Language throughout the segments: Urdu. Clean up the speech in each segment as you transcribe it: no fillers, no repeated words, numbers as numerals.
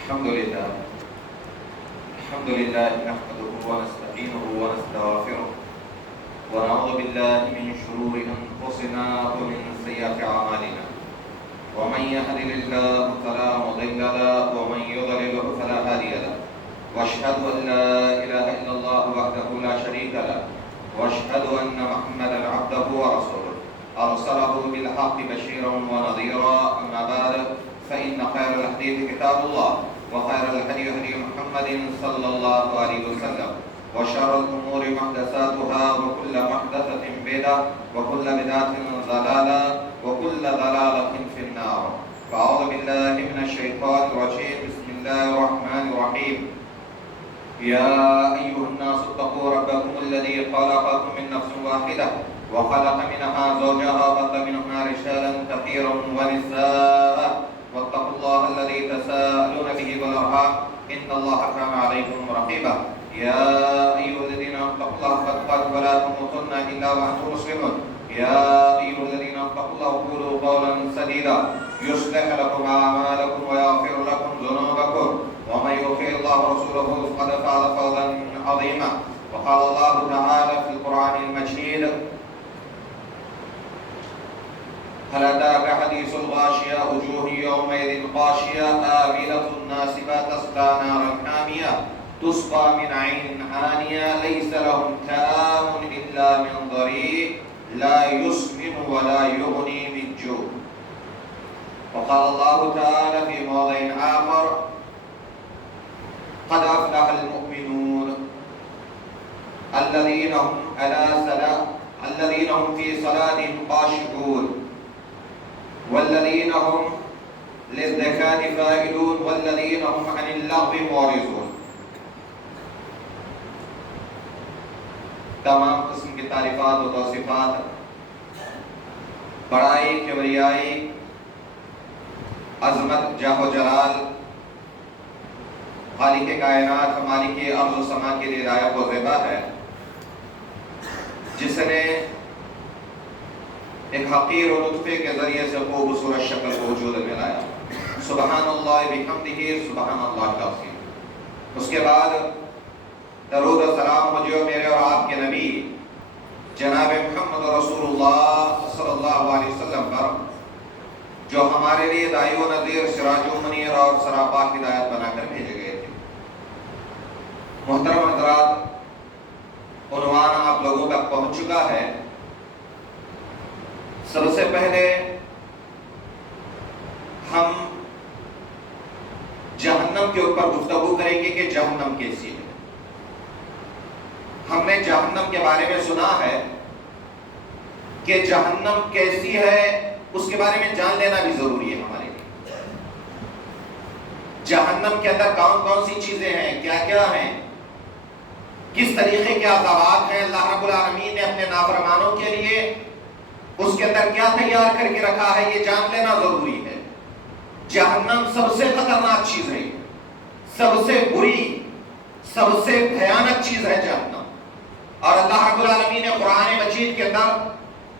الحمد لله نحمده ونستعينه ونستغفره ونعوذ بالله من شرور أنفسنا ومن سيئات أعمالنا ومن يهده الله فلا مضل له ومن يضلل فلا هادي له وأشهد أن لا إله إلا الله وحده لا شريك له وأشهد أن محمدا عبده ورسوله أرسله بالحق بشيرا ونذيرا أما بعد فإن خير الحديث كتاب الله وخير الهدي هدي محمد صلى الله عليه وسلم وشر الأمور محدثاتها وكل محدثة بدعة وكل بدعة ضلالة وكل ضلالة في النار. فأعوذ بالله من الشيطان الرجيم. بسم الله الرحمن الرحيم. يا أيها الناس اتقوا ربكم الذي خلقكم من نفس واحدة وخلق منها زوجها وبث منهما رجالا كثيرا ونساء واتقوا الله الذي تساءلون به والأرحام إن الله كان عليكم رقيبا. يا أيها الذين اتقوا الله حق تقاته ولا تموتن إلا وأنتم مسلمون. يا أيها الذين اتقوا الله قولوا قولا سديدا يصلح لكم أعمالكم ويغفر لكم ذنوبكم ومن يطع الله ورسوله فقد فاز فوزا عظيما. وقال الله تعالى في القرآن المجيد: هل أتاك حديث الغاشية وجوه يومئذ خاشعة عاملة ناصبة تصلى نارا حامية تسقى من عين آنية ليس لهم طعام إلا من ضريع لا يسمن ولا يغني من جوع. وقال الله تعالى في موضع آخر: قد أفلح المؤمنون الذين هم في صلاتهم خاشعون والذين هم للزكاة فاعلون والذين هم عن اللغو معرضون. تمام قسم کی تعریفات و توصیفات، بڑائی، کبریائی، عظمت، جاہ و جلال خالق کائنات، مالک ارض و سما کے لیے لائق و زیبا ہے، جس نے ایک حقیر و نطفے کے ذریعے سے خوبصورت شکل کو وجود میں لایا. سبحان اللہ بحمدہ، سبحان اللہ العظیم. اس کے بعد درود و سلام مجھے اور میرے اور آپ کے نبی جناب محمد رسول اللہ صلی اللہ علیہ وسلم پر، جو ہمارے لیے داعی و نذیر، سراج و منیر اور سراپا ہدایت بنا کر بھیجے گئے تھے. محترم حضرات، عنوان آپ لوگوں تک پہنچ چکا ہے. سب سے پہلے ہم جہنم کے اوپر گفتگو کریں گے کہ جہنم کیسی ہے. ہم نے جہنم کے بارے میں سنا ہے کہ جہنم کیسی ہے، اس کے بارے میں جان لینا بھی ضروری ہے ہمارے لیے. جہنم کے اندر کون کون سی چیزیں ہیں، کیا کیا ہیں، کس طریقے کے عذابات ہیں اللہ رب العالمین نے اپنے نافرمانوں کے لیے اس کے اندر کیا تیار کر کے رکھا ہے، یہ جان لینا ضروری ہے. جہنم سب سے خطرناک چیز ہے، سب سے بری، سب سے بھیانک چیز ہے جہنم. اور اللہ رب العالمین نے قرآن مجید کے اندر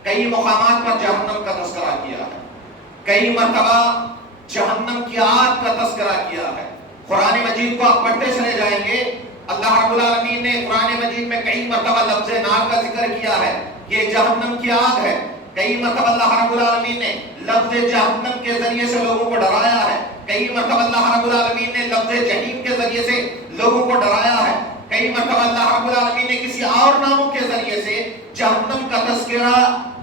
کئی مقامات پر جہنم کا تذکرہ کیا ہے، کئی مرتبہ جہنم کی آگ کا تذکرہ کیا ہے. قرآن مجید کو آپ پڑھتے چلے جائیں گے، اللہ رب العالمین نے قرآن مجید میں کئی مرتبہ لفظ نار کا ذکر کیا ہے، یہ جہنم کی آگ ہے. کئی مرتبہ اللہ رب العالمین نے لفظ جہنم کے ذریعے سے لوگوں کو ڈرایا ہے. کئی مرتبہ اللہ رب العالمین نے لفظ جہنم کے ذریعے سے لوگوں کو ڈرایا ہے. کئی مرتبہ اللہ رب العالمین نے کسی اور ناموں کے ذریعے سے جہنم کا تذکرہ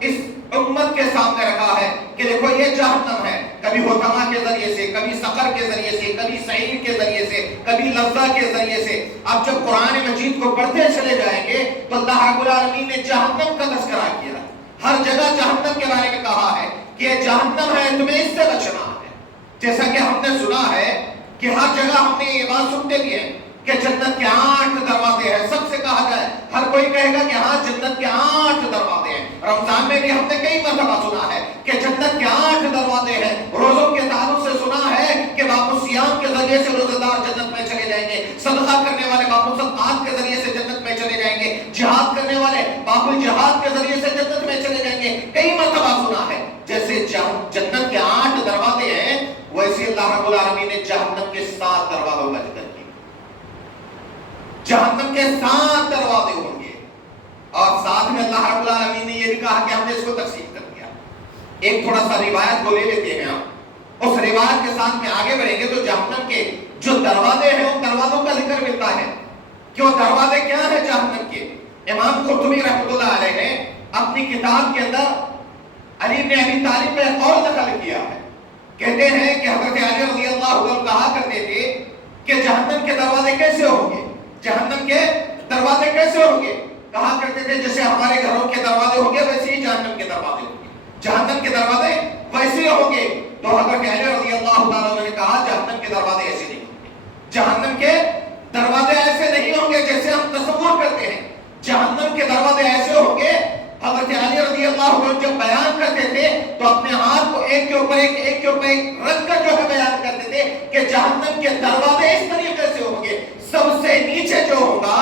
اس امت کے سامنے رکھا ہے کہ دیکھو یہ جہنم ہے. کبھی حطمہ کے ذریعے سے، کبھی سقر کے ذریعے سے، کبھی سعیر کے ذریعے سے، کبھی لظہ کے ذریعے سے. آپ جب قرآن مجید کو پڑھتے چلے جائیں گے تو اللہ رب العالمین نے جہنم کا تذکرہ کیا. ہر جگہ جہنم کے بارے میں کہا ہے کہ یہ جہنم ہے، تمہیں اس سے بچنا ہے. جیسا کہ ہم نے سنا ہے کہ ہر جگہ ہم نے یہ بات سنتے بھی ہیں کہ جنت کے 8 دروازے ہیں. سب سے کہا جائے، ہر کوئی کہے گا کہ ہاں جنت کے 8 دروازے ہیں. رمضان میں بھی ہم نے کئی مرتبہ سنا ہے کہ جنت کے 8 دروازے ہیں. روزوں کے تعلق سے سنا ہے کہ باب الصیام کے ذریعے سے روزہ دار جنت میں چلے جائیں گے. صدقہ کرنے والے باب الصدقات کے ذریعے سے جنت میں چلے جائیں گے. جہاد کرنے والے باب الجہاد کے ذریعے سے جنت میں چلے جائیں گے. کئی مرتبہ سنا ہے. جیسے جنت کے 8 دروازے ہیں، ویسے اللہ اللہ رب العالمین نے جہنم کے 7 دروازوں کا ذکر کیا. جہنم کے 7 دروازے ہوں گے اور ساتھ میں اللہ رب العالمین نے یہ بھی کہا کہ ہم نے اس کو تقسیم کر دیا. ایک تھوڑا سا روایت کو لے لیتے ہیں ہم, اس روایت کے ساتھ میں آگے بڑھیں گے تو جہنم کے جو دروازے ہیں ان دروازوں کا ذکر ملتا ہے کہ وہ دروازے کیا ہیں جہنم کے. امام قرطبی رحمۃ اللہ علیہ نے اپنی کتاب کے اندر علی بن ابی طالب پہ قول نقل کیا ہے. کہتے ہیں کہ حضرت علی رضی اللہ عنہ کہا کرتے تھے کہ جہنم کے دروازے کیسے ہوں گے, جہنم کے دروازے کیسے ہوں گے. کہا کرتے تھے جیسے ہمارے گھروں کے دروازے ہوں گے ویسے ہی جہنم کے دروازے ہوں گے, جہنم کے دروازے ویسے ہوں گے. تو حضرت علی رضی اللہ تعالیٰ نے کہا جہنم کے دروازے ایسے نہیں ہوں گے, جہنم کے دروازے ایسے نہیں ہوں گے جیسے ہم تصور کرتے ہیں. جہنم کے دروازے ایسے ہوں گے. حضرت علی رضی اللہ عنہ جب بیان کرتے تھے تو اپنے ہاتھ کو ایک کے اوپر ایک کے اوپر ایک رکھ کر جو ہے بیان کرتے تھے کہ جہنم کے دروازے اس طریقے سے ہوں گے. سب سے نیچے جو ہوگا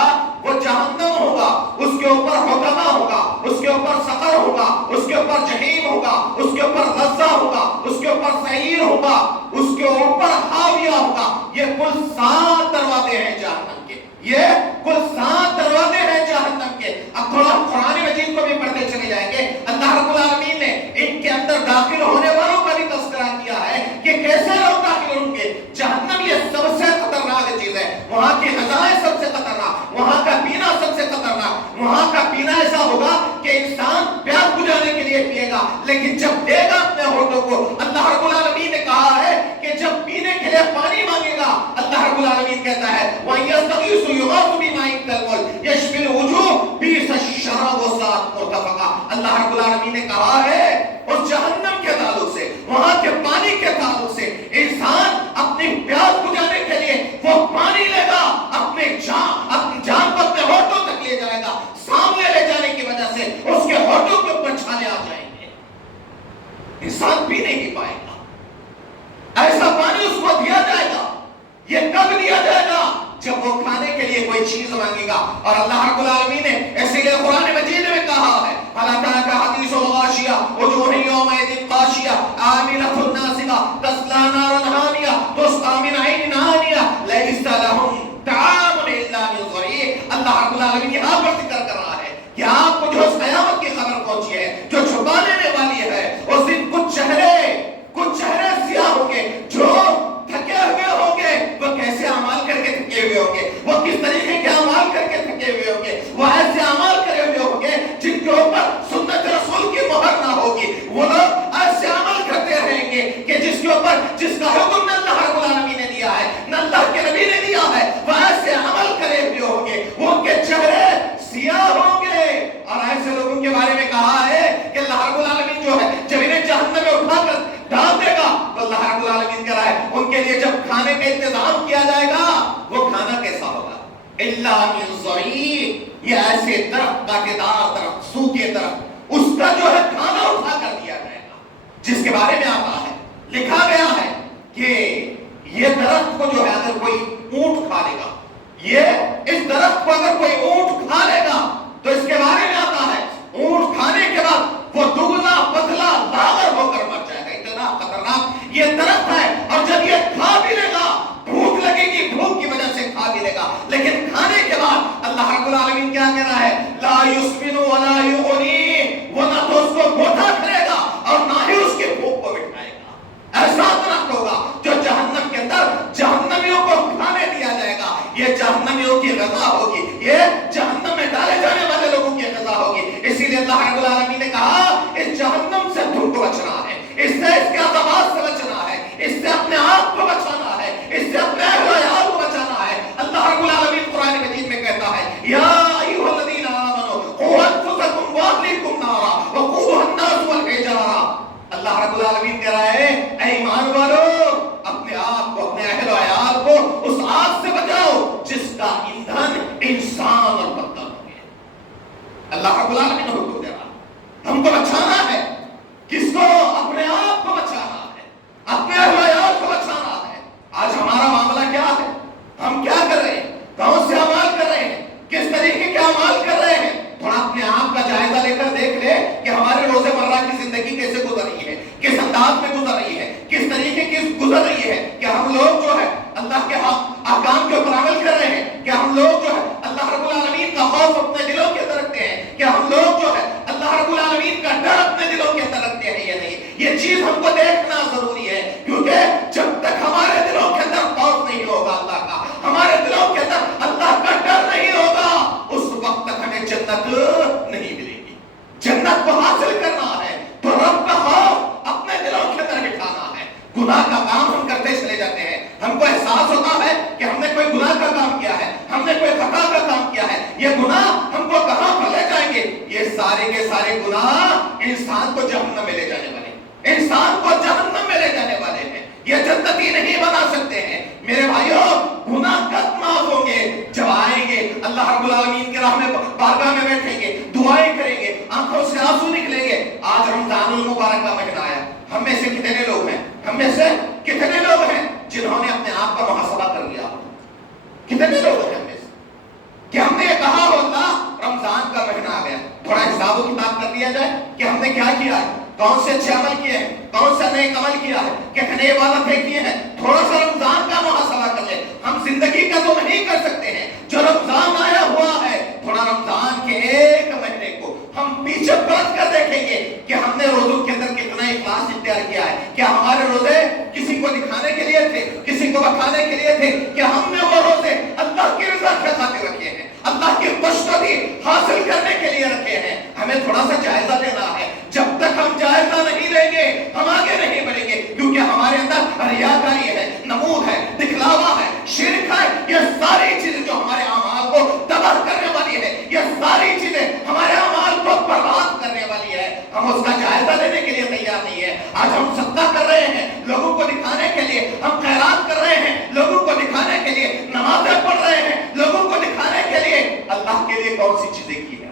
وہ جہنم ہوگا, اس کے اوپر حطمہ ہوگا, اس کے اوپر سقر ہوگا, اس کے اوپر جہنم ہوگا, اس کے اوپر لظہ ہوگا, اس کے اوپر سعیر ہوگا, اس کے اوپر حاویہ ہوگا. یہ کل 7 دروازے ہیں جہنم کے, یہ کل 7 دروازے ہیں جہنم کے. اب تھوڑا قرآن مجید کو بھی پڑھتے چلے جائیں گے. اللہ رب العالمین نے ان کے اندر داخل ہونے والوں کا بھی تذکرہ کیا ہے کہ کیسے لوگ داخل ہوں گے. جہنم یہ سب سے خطرناک چیز ہے. وہاں کی غذائیں سب سے خطرناک, وہاں کا پینا سب سے خطرناک. وہاں کا پینا ایسا ہوگا کہ انسان پیاس بجھانے کے لیے پیے گا, لیکن جب دے گا اپنے ہونٹوں کو, اللہ رب العالمین نے کہا ہے کہ جب پینے کے لیے پانی مانگے گا, اللہ رب العالمین کہتا ہے وَيَسْتَغِيثُ يُغَاثُ بِمَاءٍ كَالْمُهْلِ يَشْفِي الْوُجُوهَ بِئْسَ الشَّرَابُ وَسَاءَتْ مُرْتَفَقًا. اللہ رب العالمین نے کہا ہے اس جہنم کے تعلق سے, وہاں کے پانی کے تعلق سے, انسان اپنی پیاس بجھانے کے لیے وہ پانی لے گا, اپنی جان کو اپنے ہونٹوں تک لے جائے گا. سامنے لے جانے کی وجہ سے اس کے ہونٹوں کے اوپر چھالے آ جائیں گے, انسان پی نہیں پائے گا. ایسا پانی اس کو دیا جائے گا. یہ کب دیا جائے گا؟ جب وہ کھانے کے لیے کوئی چیز مانگے گا. اور اللہ رب العالمین نے اسی لیے قرآن مجید میں کہا ہے فَلَا تَأْتَىٰ حَدِيثُ الْغَاشِيَةِ وُجُوهٌ يَوْمَئِذٍ خَاشِعَةٌ عَامِلَةٌ نَاصِبَةٌ تَصْلَىٰ نَارًا حَامِيَةً تُسْقَىٰ مِنْ عَيْنٍ آنِيَةٍ لَيْسَ لَهُمْ طَعَامٌ إِلَّا مِنْ ضَرِيعٍ. اللہ رب العالمین یہاں پر ذکر کر رہا ہے کہ آپ کو جو قیامت کی خبر پہنچی ہے, جو چھپا لینے والی ہے, اس دن کچھ چہرے سیاہ ہوں گے جو تھکے ہوئے ہوں گے. وہ کیسے اعمال کر کے تھکے ہوئے ہوں گے, وہ کس طریقے کے اعمال کر کے تھکے ہوئے ہوں گے. وہ ایسے اعمال کرے ہوئے ہوں گے جن کے اوپر سنت رسول کی مہر نہ ہوگی. وہ لوگ ایسے عمل کرتے رہیں گے کہ جس کے اوپر جس کا حکم نہ اللہ رب العالمین نے دیا ہے, نہ اللہ کے نبی نے دیا ہے, وہ ایسے عمل کرے ہوئے ہوں گے. وہ ان کے چہرے سیاہ ہوں گے. اور ایسے لوگوں کے بارے میں کہا ہے کہ اللہ رب العالمین جو ہے جب انہیں جہنم میں اٹھا کر ڈال دے گا تو اللہ رب العالمین کہہ رہا ہے ان کے لیے جب کھانے کا انتظام کیا جائے گا وہ کھانا کیسا ہوگا؟ الا من ضریع. یہ ایسے درخت, کاٹیدار درخت, سوکھے درخت, اس کا جو ہے کھانا اٹھا کر دیا جائے گا, جس کے بارے میں آتا ہے لکھا گیا ہے کہ یہ درخت کو جو ہے اگر کوئی اونٹ کھا لے گا, یہ اس درخت کو اگر کوئی اونٹ کھا لے گا تو اس کے بارے میں آتا ہے اونٹ کھانے کے بعد وہ دگنا پتلا لاغر ہو کر مر جائے گا. اتنا خطرناک یہ درخت ہے. اور جب یہ کھا بھی لے گا, بھوک لگے گی, بھوک کی وجہ سے کھا بھی لے گا, لیکن کھانے کے بعد اللہ رب العالمین کیا کہہ رہا ہے لا یسمن ولا یغنی. وہ نہ تو اس کو موٹا کرے گا اور نہ ہی اس کی بھوک کو مٹائے گا. ایسا درخت ہوگا جو جہنم کے اندر جہنمیوں کو کھانے دیا جائے گا. یہ جہنمیوں کی غذا ہوگی, یہ جہنم میں ڈالے جانے والے لوگوں کی غذا ہوگی. اسی لیے اللہ رب العالمین نے کہا اس جہنم سے تم کو بچنا ہے, اس سے اس کے عذابات سے بچنا ہے, اس سے اپنے آپ کو بچانا ہے, اس سے اپنے اہل و عیال کو بچانا ہے. اللہ رب العالمین قرآن مجید میں کہتا ہے یا ایھا الذین آمنوا قوا انفسکم واہلیکم نارا وقودھا الناس والحجارہ. اللہ رب العالمین کہہ رہا ہے اے ایمان والو اپنے آپ کو, اپنے اہل و عیال کو اس آگ سے بچاؤ جس کا ایندھن انسان اور پتھر ہوں گے. اللہ رب العالمین حکم دے رہا ہم کو بچانا ہے. کس کو؟ اپنے آپ کو بچانا ہے, اپنے اہل و عیال کو بچانا ہے. آج ہمارا معاملہ کیا ہے؟ ہم کیا کر رہے ہیں, کون سے اعمال کر رہے ہیں, کس طریقے کے اعمال کر رہے ہیں؟ تھوڑا اپنے آپ کا جائزہ لے کر دیکھ لے کہ ہمارے روزمرہ کی زندگی کیسے گزر رہی ہے, کس انداز میں گزر رہی ہے, کس طریقے کی گزر رہی ہے. یہ چیز ہم کو دیکھنا ضروری ہے، کیونکہ جب تک ہمارے دلوں کے اندر خوف نہیں ہوگا اللہ کا، ہمارے دلوں کے اندر اللہ کا ڈر نہیں ہوگا، اس وقت تک ہمیں جنت نہیں ملے گی۔ جنت کو حاصل کرنا ہے تو رب کا خوف اپنے دلوں کے اندر بٹھانا ہے۔ گناہ کا کام ہم کرتے چلے جاتے ہیں، ہم کو احساس ہوتا ہے کہ ہم نے کوئی گناہ کا کام کیا ہے، ہم نے کوئی خطا کا کام کیا ہے، یہ گناہ ہم کو کہاں پر لے جائیں گے؟ یہ سارے کے سارے گناہ انسان کو جہنم میں لے جانے والے، انسان کو جہنم میں لے جانے والے ہیں، یہ جنتی نہیں بنا سکتے ہیں۔ میرے بھائیوں، گناہ کب معاف ہوں گے؟ جب آئیں گے اللہ رب العالمین کے راہ میں، بارگاہ میں بیٹھیں گے، دعائیں کریں گے، آنکھوں سے آنسو نکلیں گے۔ آج رمضان المبارک کا مہینہ آیا، ہم میں سے کتنے لوگ ہیں، ہم میں سے کتنے لوگ ہیں جنہوں نے اپنے آپ کا محاسبہ کر لیا ہو؟ کتنے لوگ ہیں ہم میں سے کہ ہم نے کہا ہو اللہ رمضان کا مہینہ آ گیا، تھوڑا حساب و کتاب کر لیا جائے کہ ہم نے کیا کیا ہے، کون سے اچھے عمل کیے ہیں، کون سا نیک عمل کیا ہے، کتنے عبادتیں کیے ہیں، تھوڑا سا رمضان کا محاسبہ کر لیں۔ ہم زندگی کا تو نہیں کر سکتے ہیں، جو رمضان آیا ہوا ہے، تھوڑا رمضان کے ایک مہینے کو ہم پیچھے پلٹ کر دیکھیں گے کہ ہم نے روزوں کے اندر کتنا اخلاص اختیار کیا ہے۔ کیا ہمارے روزے کسی کو دکھانے کے لیے تھے، کسی کو بتانے کے لیے تھے؟ کیا ہم نے وہ روزے اللہ کی رضا کے خاطر رکھے ہیں، اللہ کی خوشنودی حاصل کرنے کے لیے رکھے ہیں؟ ہمیں تھوڑا سا جائزہ لینا ہے۔ جب تک ہم جائزہ نہیں لیں گے ہم آگے نہیں بڑھیں گے، کیونکہ ہمارے اندر ریاکاری ہے، نمود ہے، دکھلاوا ہے، شرک ہے۔ یہ ساری چیزیں جو ہمارے اعمال کو تباہ کرنے والی ہے، یہ ساری چیزیں ہمارے اعمال کو برباد کرنے والی ہے، ہم اس کا جائزہ لینے کے لیے تیار نہیں ہے۔ آج ہم صدقہ کر رہے ہیں لوگوں کو دکھانے کے لیے، ہم خیرات کر رہے ہیں لوگوں کو دکھانے کے لیے، نمازیں پڑھ رہے ہیں لوگوں کو دکھانے کے لیے۔ اللہ کے لیے کون سی چیزیں کی ہیں،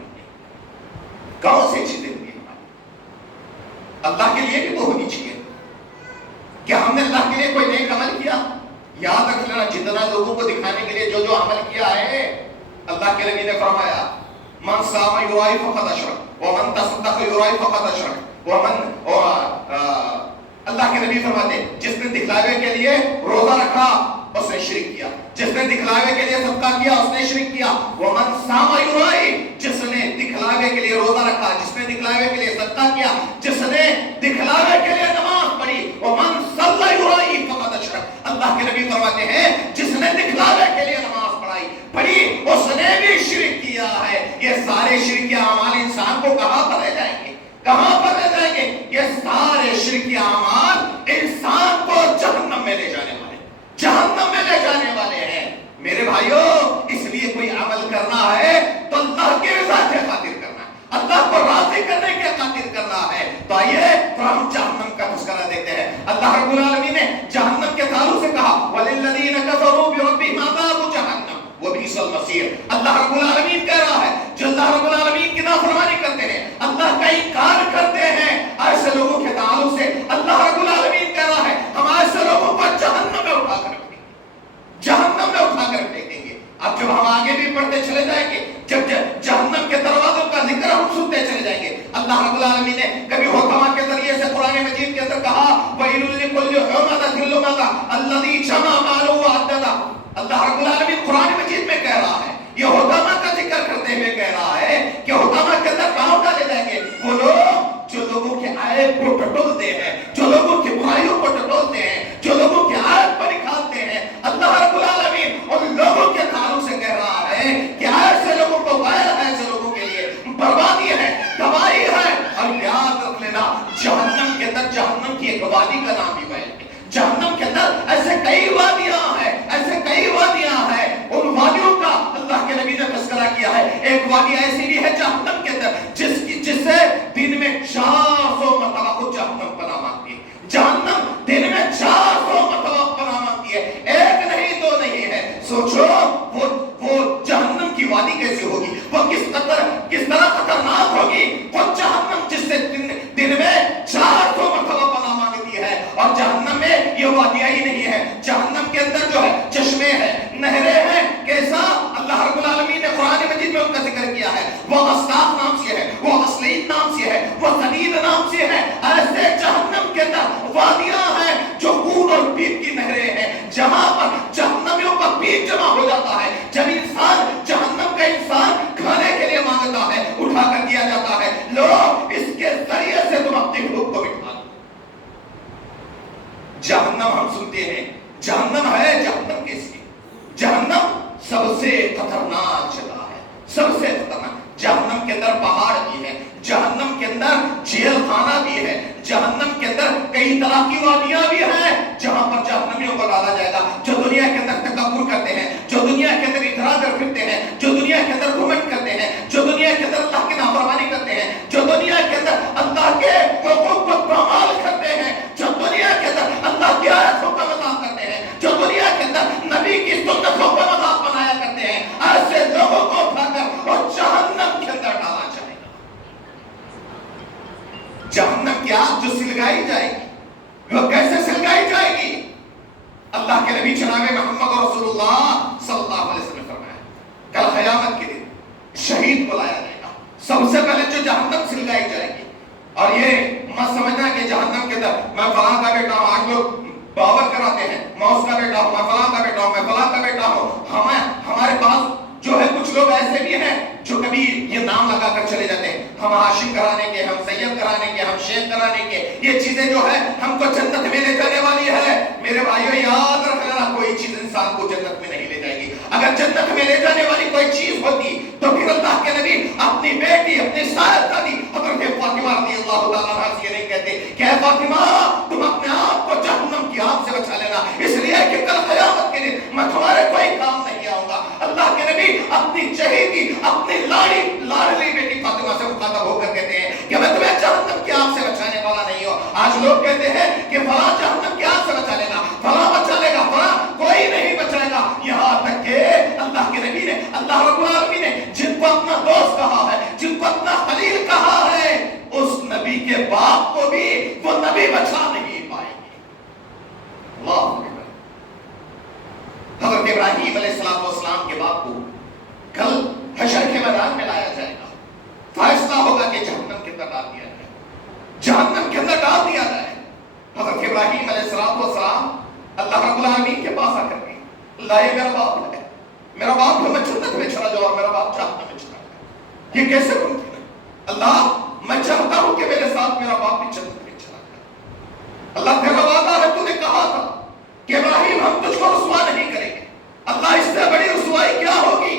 کون سی چیزیں کی ہیں؟ اللہ کے لیے بھی تو ہونی چاہیے۔ کیا ہم نے اللہ کے لیے کوئی نیک عمل کیا؟ یاد رکھ لینا، جتنا لوگوں کو دکھانے کے لیے جو جو عمل کیا ہے، اللہ کے نبی نے فرمایا من صام یرائی فقد اشرک ومن تصدق یرائی فقد اشرک ومن اللہ کے نبی فرماتے ہیں جس نے دکھلاوے کے لیے روزہ رکھا اس نے شرک کیا، جس نے دکھلاوے کے لیے صدقہ کیا اس نے شرک کیا۔ ومن صام یرائی، جس نے دکھلاوے کے لیے روزہ رکھا، جس نے دکھلاوے کے لیے صدقہ کیا، جس نے دکھلاوے کے لیے نماز پڑھی، ومن صلی یرائی فقد اشرک، اللہ کے نبی فرماتے ہیں جس نے دکھلاوے کے لیے نماز پڑھی اس نے بھی شرک کیا ہے۔ یہ سارے شرک اعمال انسان کو کہاں پر لے جائیں گے، کہاں پر لے جائیں گے؟ یہ سارے شرک اعمال انسان کو جہنم میں لے جانے والے، جہنم میں لے جانے والے ہیں۔ میرے بھائیوں، اس لیے کوئی عمل کرنا ہے تو اللہ کی رضا کے خاطر کرنا ہے، اللہ کو راضی کرنے کے خاطر کرنا ہے۔ تو آئیے تو ہم جہنم کا تذکرہ دیتے ہیں۔ اللہ رب العالمین نے جہنم کے تعلق سے کہا وَلِلَّذِينَ كَفَرُوا بِرَبِّهِمْ عَذَابُ جَهَنَّمَ وَبِئْسَ الْمَصِيرُ۔ اللہ رب العالمین کہہ رہا ہے جو اللہ رب العالمین کی نافرمانی کرتے ہیں، اللہ کا انکار کرتے ہیں، ایسے لوگوں کے تعلق سے اللہ رب العالمین کہہ رہا ہے ہم ایسے لوگوں کو جہنم میں اٹھا کر رکھیں گے، جہنم میں اٹھا کر پھینکیں گے۔ اب جب ہم آگے بھی پڑھتے چلے جائیں گے، جب جہنم کے دروازوں کا ذکر ہم سنتے چلے جائیں گے، اللہ رب العالمین نے کبھی حکمہ کے ذریعے سے قرآن مجید کے اندر کہا وَإِلُّ لِكُلِّ هُمَزَةٍ لُمَزَةٍ الَّذِي جَمَعَ مَالَهُ وَعَدَّدَهُ۔ اللہ رب العالمین قرآن مجید میں کہہ رہا ہے، یہ حکمہ کا ذکر کرتے ہوئے کہہ رہا ہے کہ حکمہ کے اندر کہاں ڈالے جائیں گے؟ وہ لوگ جو لوگوں کے عیب کو ٹٹولتے ہیں، جو لوگوں کی برائیوں کو ٹٹولتے ہیں، جو لوگوں کے عیب کو نکالتے ہیں۔ اللہ رب العالمین ان لوگوں کے تعلق سے کہہ رہا ہے کہ ایسے لوگوں کو غیر ہے، ایسے لوگوں کے لیے بربادی ہے، تباہی ہے۔ اور یاد رکھ لینا جہنم کے اندر جہنم کی ایک وادی کا نام بھی ہے، جہنم کے اندر ایسے کئی وادیاں ہیں، ایسے کئی وادیاں ہیں۔ ان وادیوں کا اللہ کے نبی نے تذکرہ کیا ہے۔ ایک وادی ایسی بھی ہے جہنم کے اندر جس سے دن میں 400 مرتبہ خود جہنم پناہ مانگتی ہے، جہنم دن میں 400 مرتبہ پناہ مانگتی ہے، ایک نہیں دو نہیں ہے۔ سوچو وہ جہنم کی وادی کیسی ہوگی، وہ کس طرح خطرناک ہوگی۔ وہ جہنم جس سے دن میں 400 مرتبہ پناہ مانگتی ہے، اور جہنم میں یہ وادیاں ہی نہیں ہے، جہنم کے اندر جو ہے چشمے ہیں، نہریں ہیں۔ کیسا؟ اللہ رب العالمین نے قرآن مجید میں ان کا ذکر کیا ہے، وہ غساق نام سے ہے، وہ غسلین نام سے ہے، وہ سنید نام سے ہے۔ ایسے جہنم کے اندر وادیاں ہیں جو خون اور پیپ کی نہریں ہیں، جہاں پر جہنمیوں کا پیپ جمع ہو جاتا ہے۔ جب جہنم کا انسان کھانے کے لیے مانگتا ہے، اٹھا کر دیا جاتا ہے، لو اس کے ذریعے سے تم اپنی بھوک کو مٹا دو، سنتے ہیں جہنم ہے، جہنم کیسی؟ جہنم سب سے خطرناک جگہ ہے، سب سے خطرناک۔ جہنم کے اندر پہاڑ بھی ہے، جہنم کے اندر جیل خانہ بھی ہے، جہنم کے اندر کئی طرح کی وادیاں بھی ہیں جہاں پر جہنمیوں کو ڈالا جائے گا، جو دنیا کے اندر تکبر کرتے ہیں، جو دنیا کے اندر ادراج پھرتے ہیں، جو دنیا کے اندر گھمنڈ کرتے ہیں، جو دنیا کے اندر اللہ کی نافرمانی کرتے ہیں، جو دنیا کے اندر اللہ کے حقوق کو پامال کرتے ہیں، جو دنیا کے اندر اللہ کی آیتوں کا مذاق کرتے ہیں، جو دنیا کے اندر نبی کی سنتوں کا مذاق بنایا کرتے ہیں، ایسے لوگوں کو اٹھا کر اور جہنم کے اندر ڈالا جائے گا۔ جہنم کی آگ جو سلگائی جائے گی، وہ کیسے سلگائی جائے گی؟ اللہ کے نبی جناب محمد رسول اللہ صلی اللہ علیہ وسلم نے فرمایا کل قیامت کے دن شہید کو لایا جائے گا، سب سے پہلے جو جہنم سلگائی جائے گی۔ اور یہ مت سمجھنا کہ جہنم کے اندر میں فلاں کا بیٹا ہوں، آج لوگ باور کراتے ہیں میں اس کا بیٹا ہوں، میں فلاں کا بیٹا ہوں، میں فلاں کا بیٹا ہوں۔ ہمارے پاس جو ہے کچھ لوگ ایسے بھی ہیں جو کبھی یہ نام لگا کر چلے جاتے ہیں، ہم ہاشم کرانے کے، ہم سید کرانے کے، ہم شیخ کرانے کے، یہ چیزیں جو ہے ہم کو جنت میں لے جانے والی ہے۔ میرے بھائیو یاد رکھ لینا، کوئی چیز انسان کو جنت میں نہیں لے جائے گی۔ اگر جنت میں لے جانے والی کوئی چیز ہوتی تو پھر اللہ کے نبی اپنی بیٹی، اپنی صاحبزادی حضرت فاطمہ رضی اللہ تعالیٰ عنہا سے یہ نہیں کہتے کہ اے فاطمہ تم اپنے آپ کو جہنم کی آگ سے بچا لینا، اس لیے کہ کل قیامت کے دن میں تمہارے کوئی کام نہیں آؤں گا۔ اللہ کے نبی اپنی چہیتی، اپنی لاڈلی بیٹی فاطمہ سے مخاطب ہو کر کہتے ہیں کہ میں تمہیں جہنم کی آگ سے بچانے والا نہیں ہوں۔ آج لوگ کہتے ہیں کہ فلاں جہنم کی آگ سے بچا لینا، فلاں بچا لے گا، فلاں کوئی نہیں بچائے گا، یہاں تک کہ اللہ کے نبی نے، اللہ رب العالمین نے جن کو اپنا دوست کہا ہے، جن کو اپنا خلیل کہا ہے، اس نبی کے باپ کو بھی وہ نبی بچا نہیں پائے گی۔ اللہ اکبر۔ حضرت ابراہیم علیہ السلام کے باپ کو کل حشر کے میدان میں لایا جائے گا، فیصلہ ہوگا کہ جہنم کے اندر ڈال دیا جائے، جہنم کے اندر ڈال دیا جائے۔ حضرت ابراہیم علیہ السلام اللہ رب العالمین کے پاس آ کر کے اللہ یہ میرا باپ ہے، میرا باپ ہے، میں جنت میں چلا جاؤں اور میرا باپ جہنم میں چلا جائے، یہ کیسے ممکن ہے؟ اللہ میں چاہتا ہوں کہ میرے ساتھ میرا باپ بھی جنت میں چلا جائے۔ اللہ تیرا وعدہ ہے، تو نے کہا تھا کہ ابراہیم ہم تجھ کو رسوا نہیں کریں گے۔ اللہ اس سے بڑی رسوائی کیا ہوگی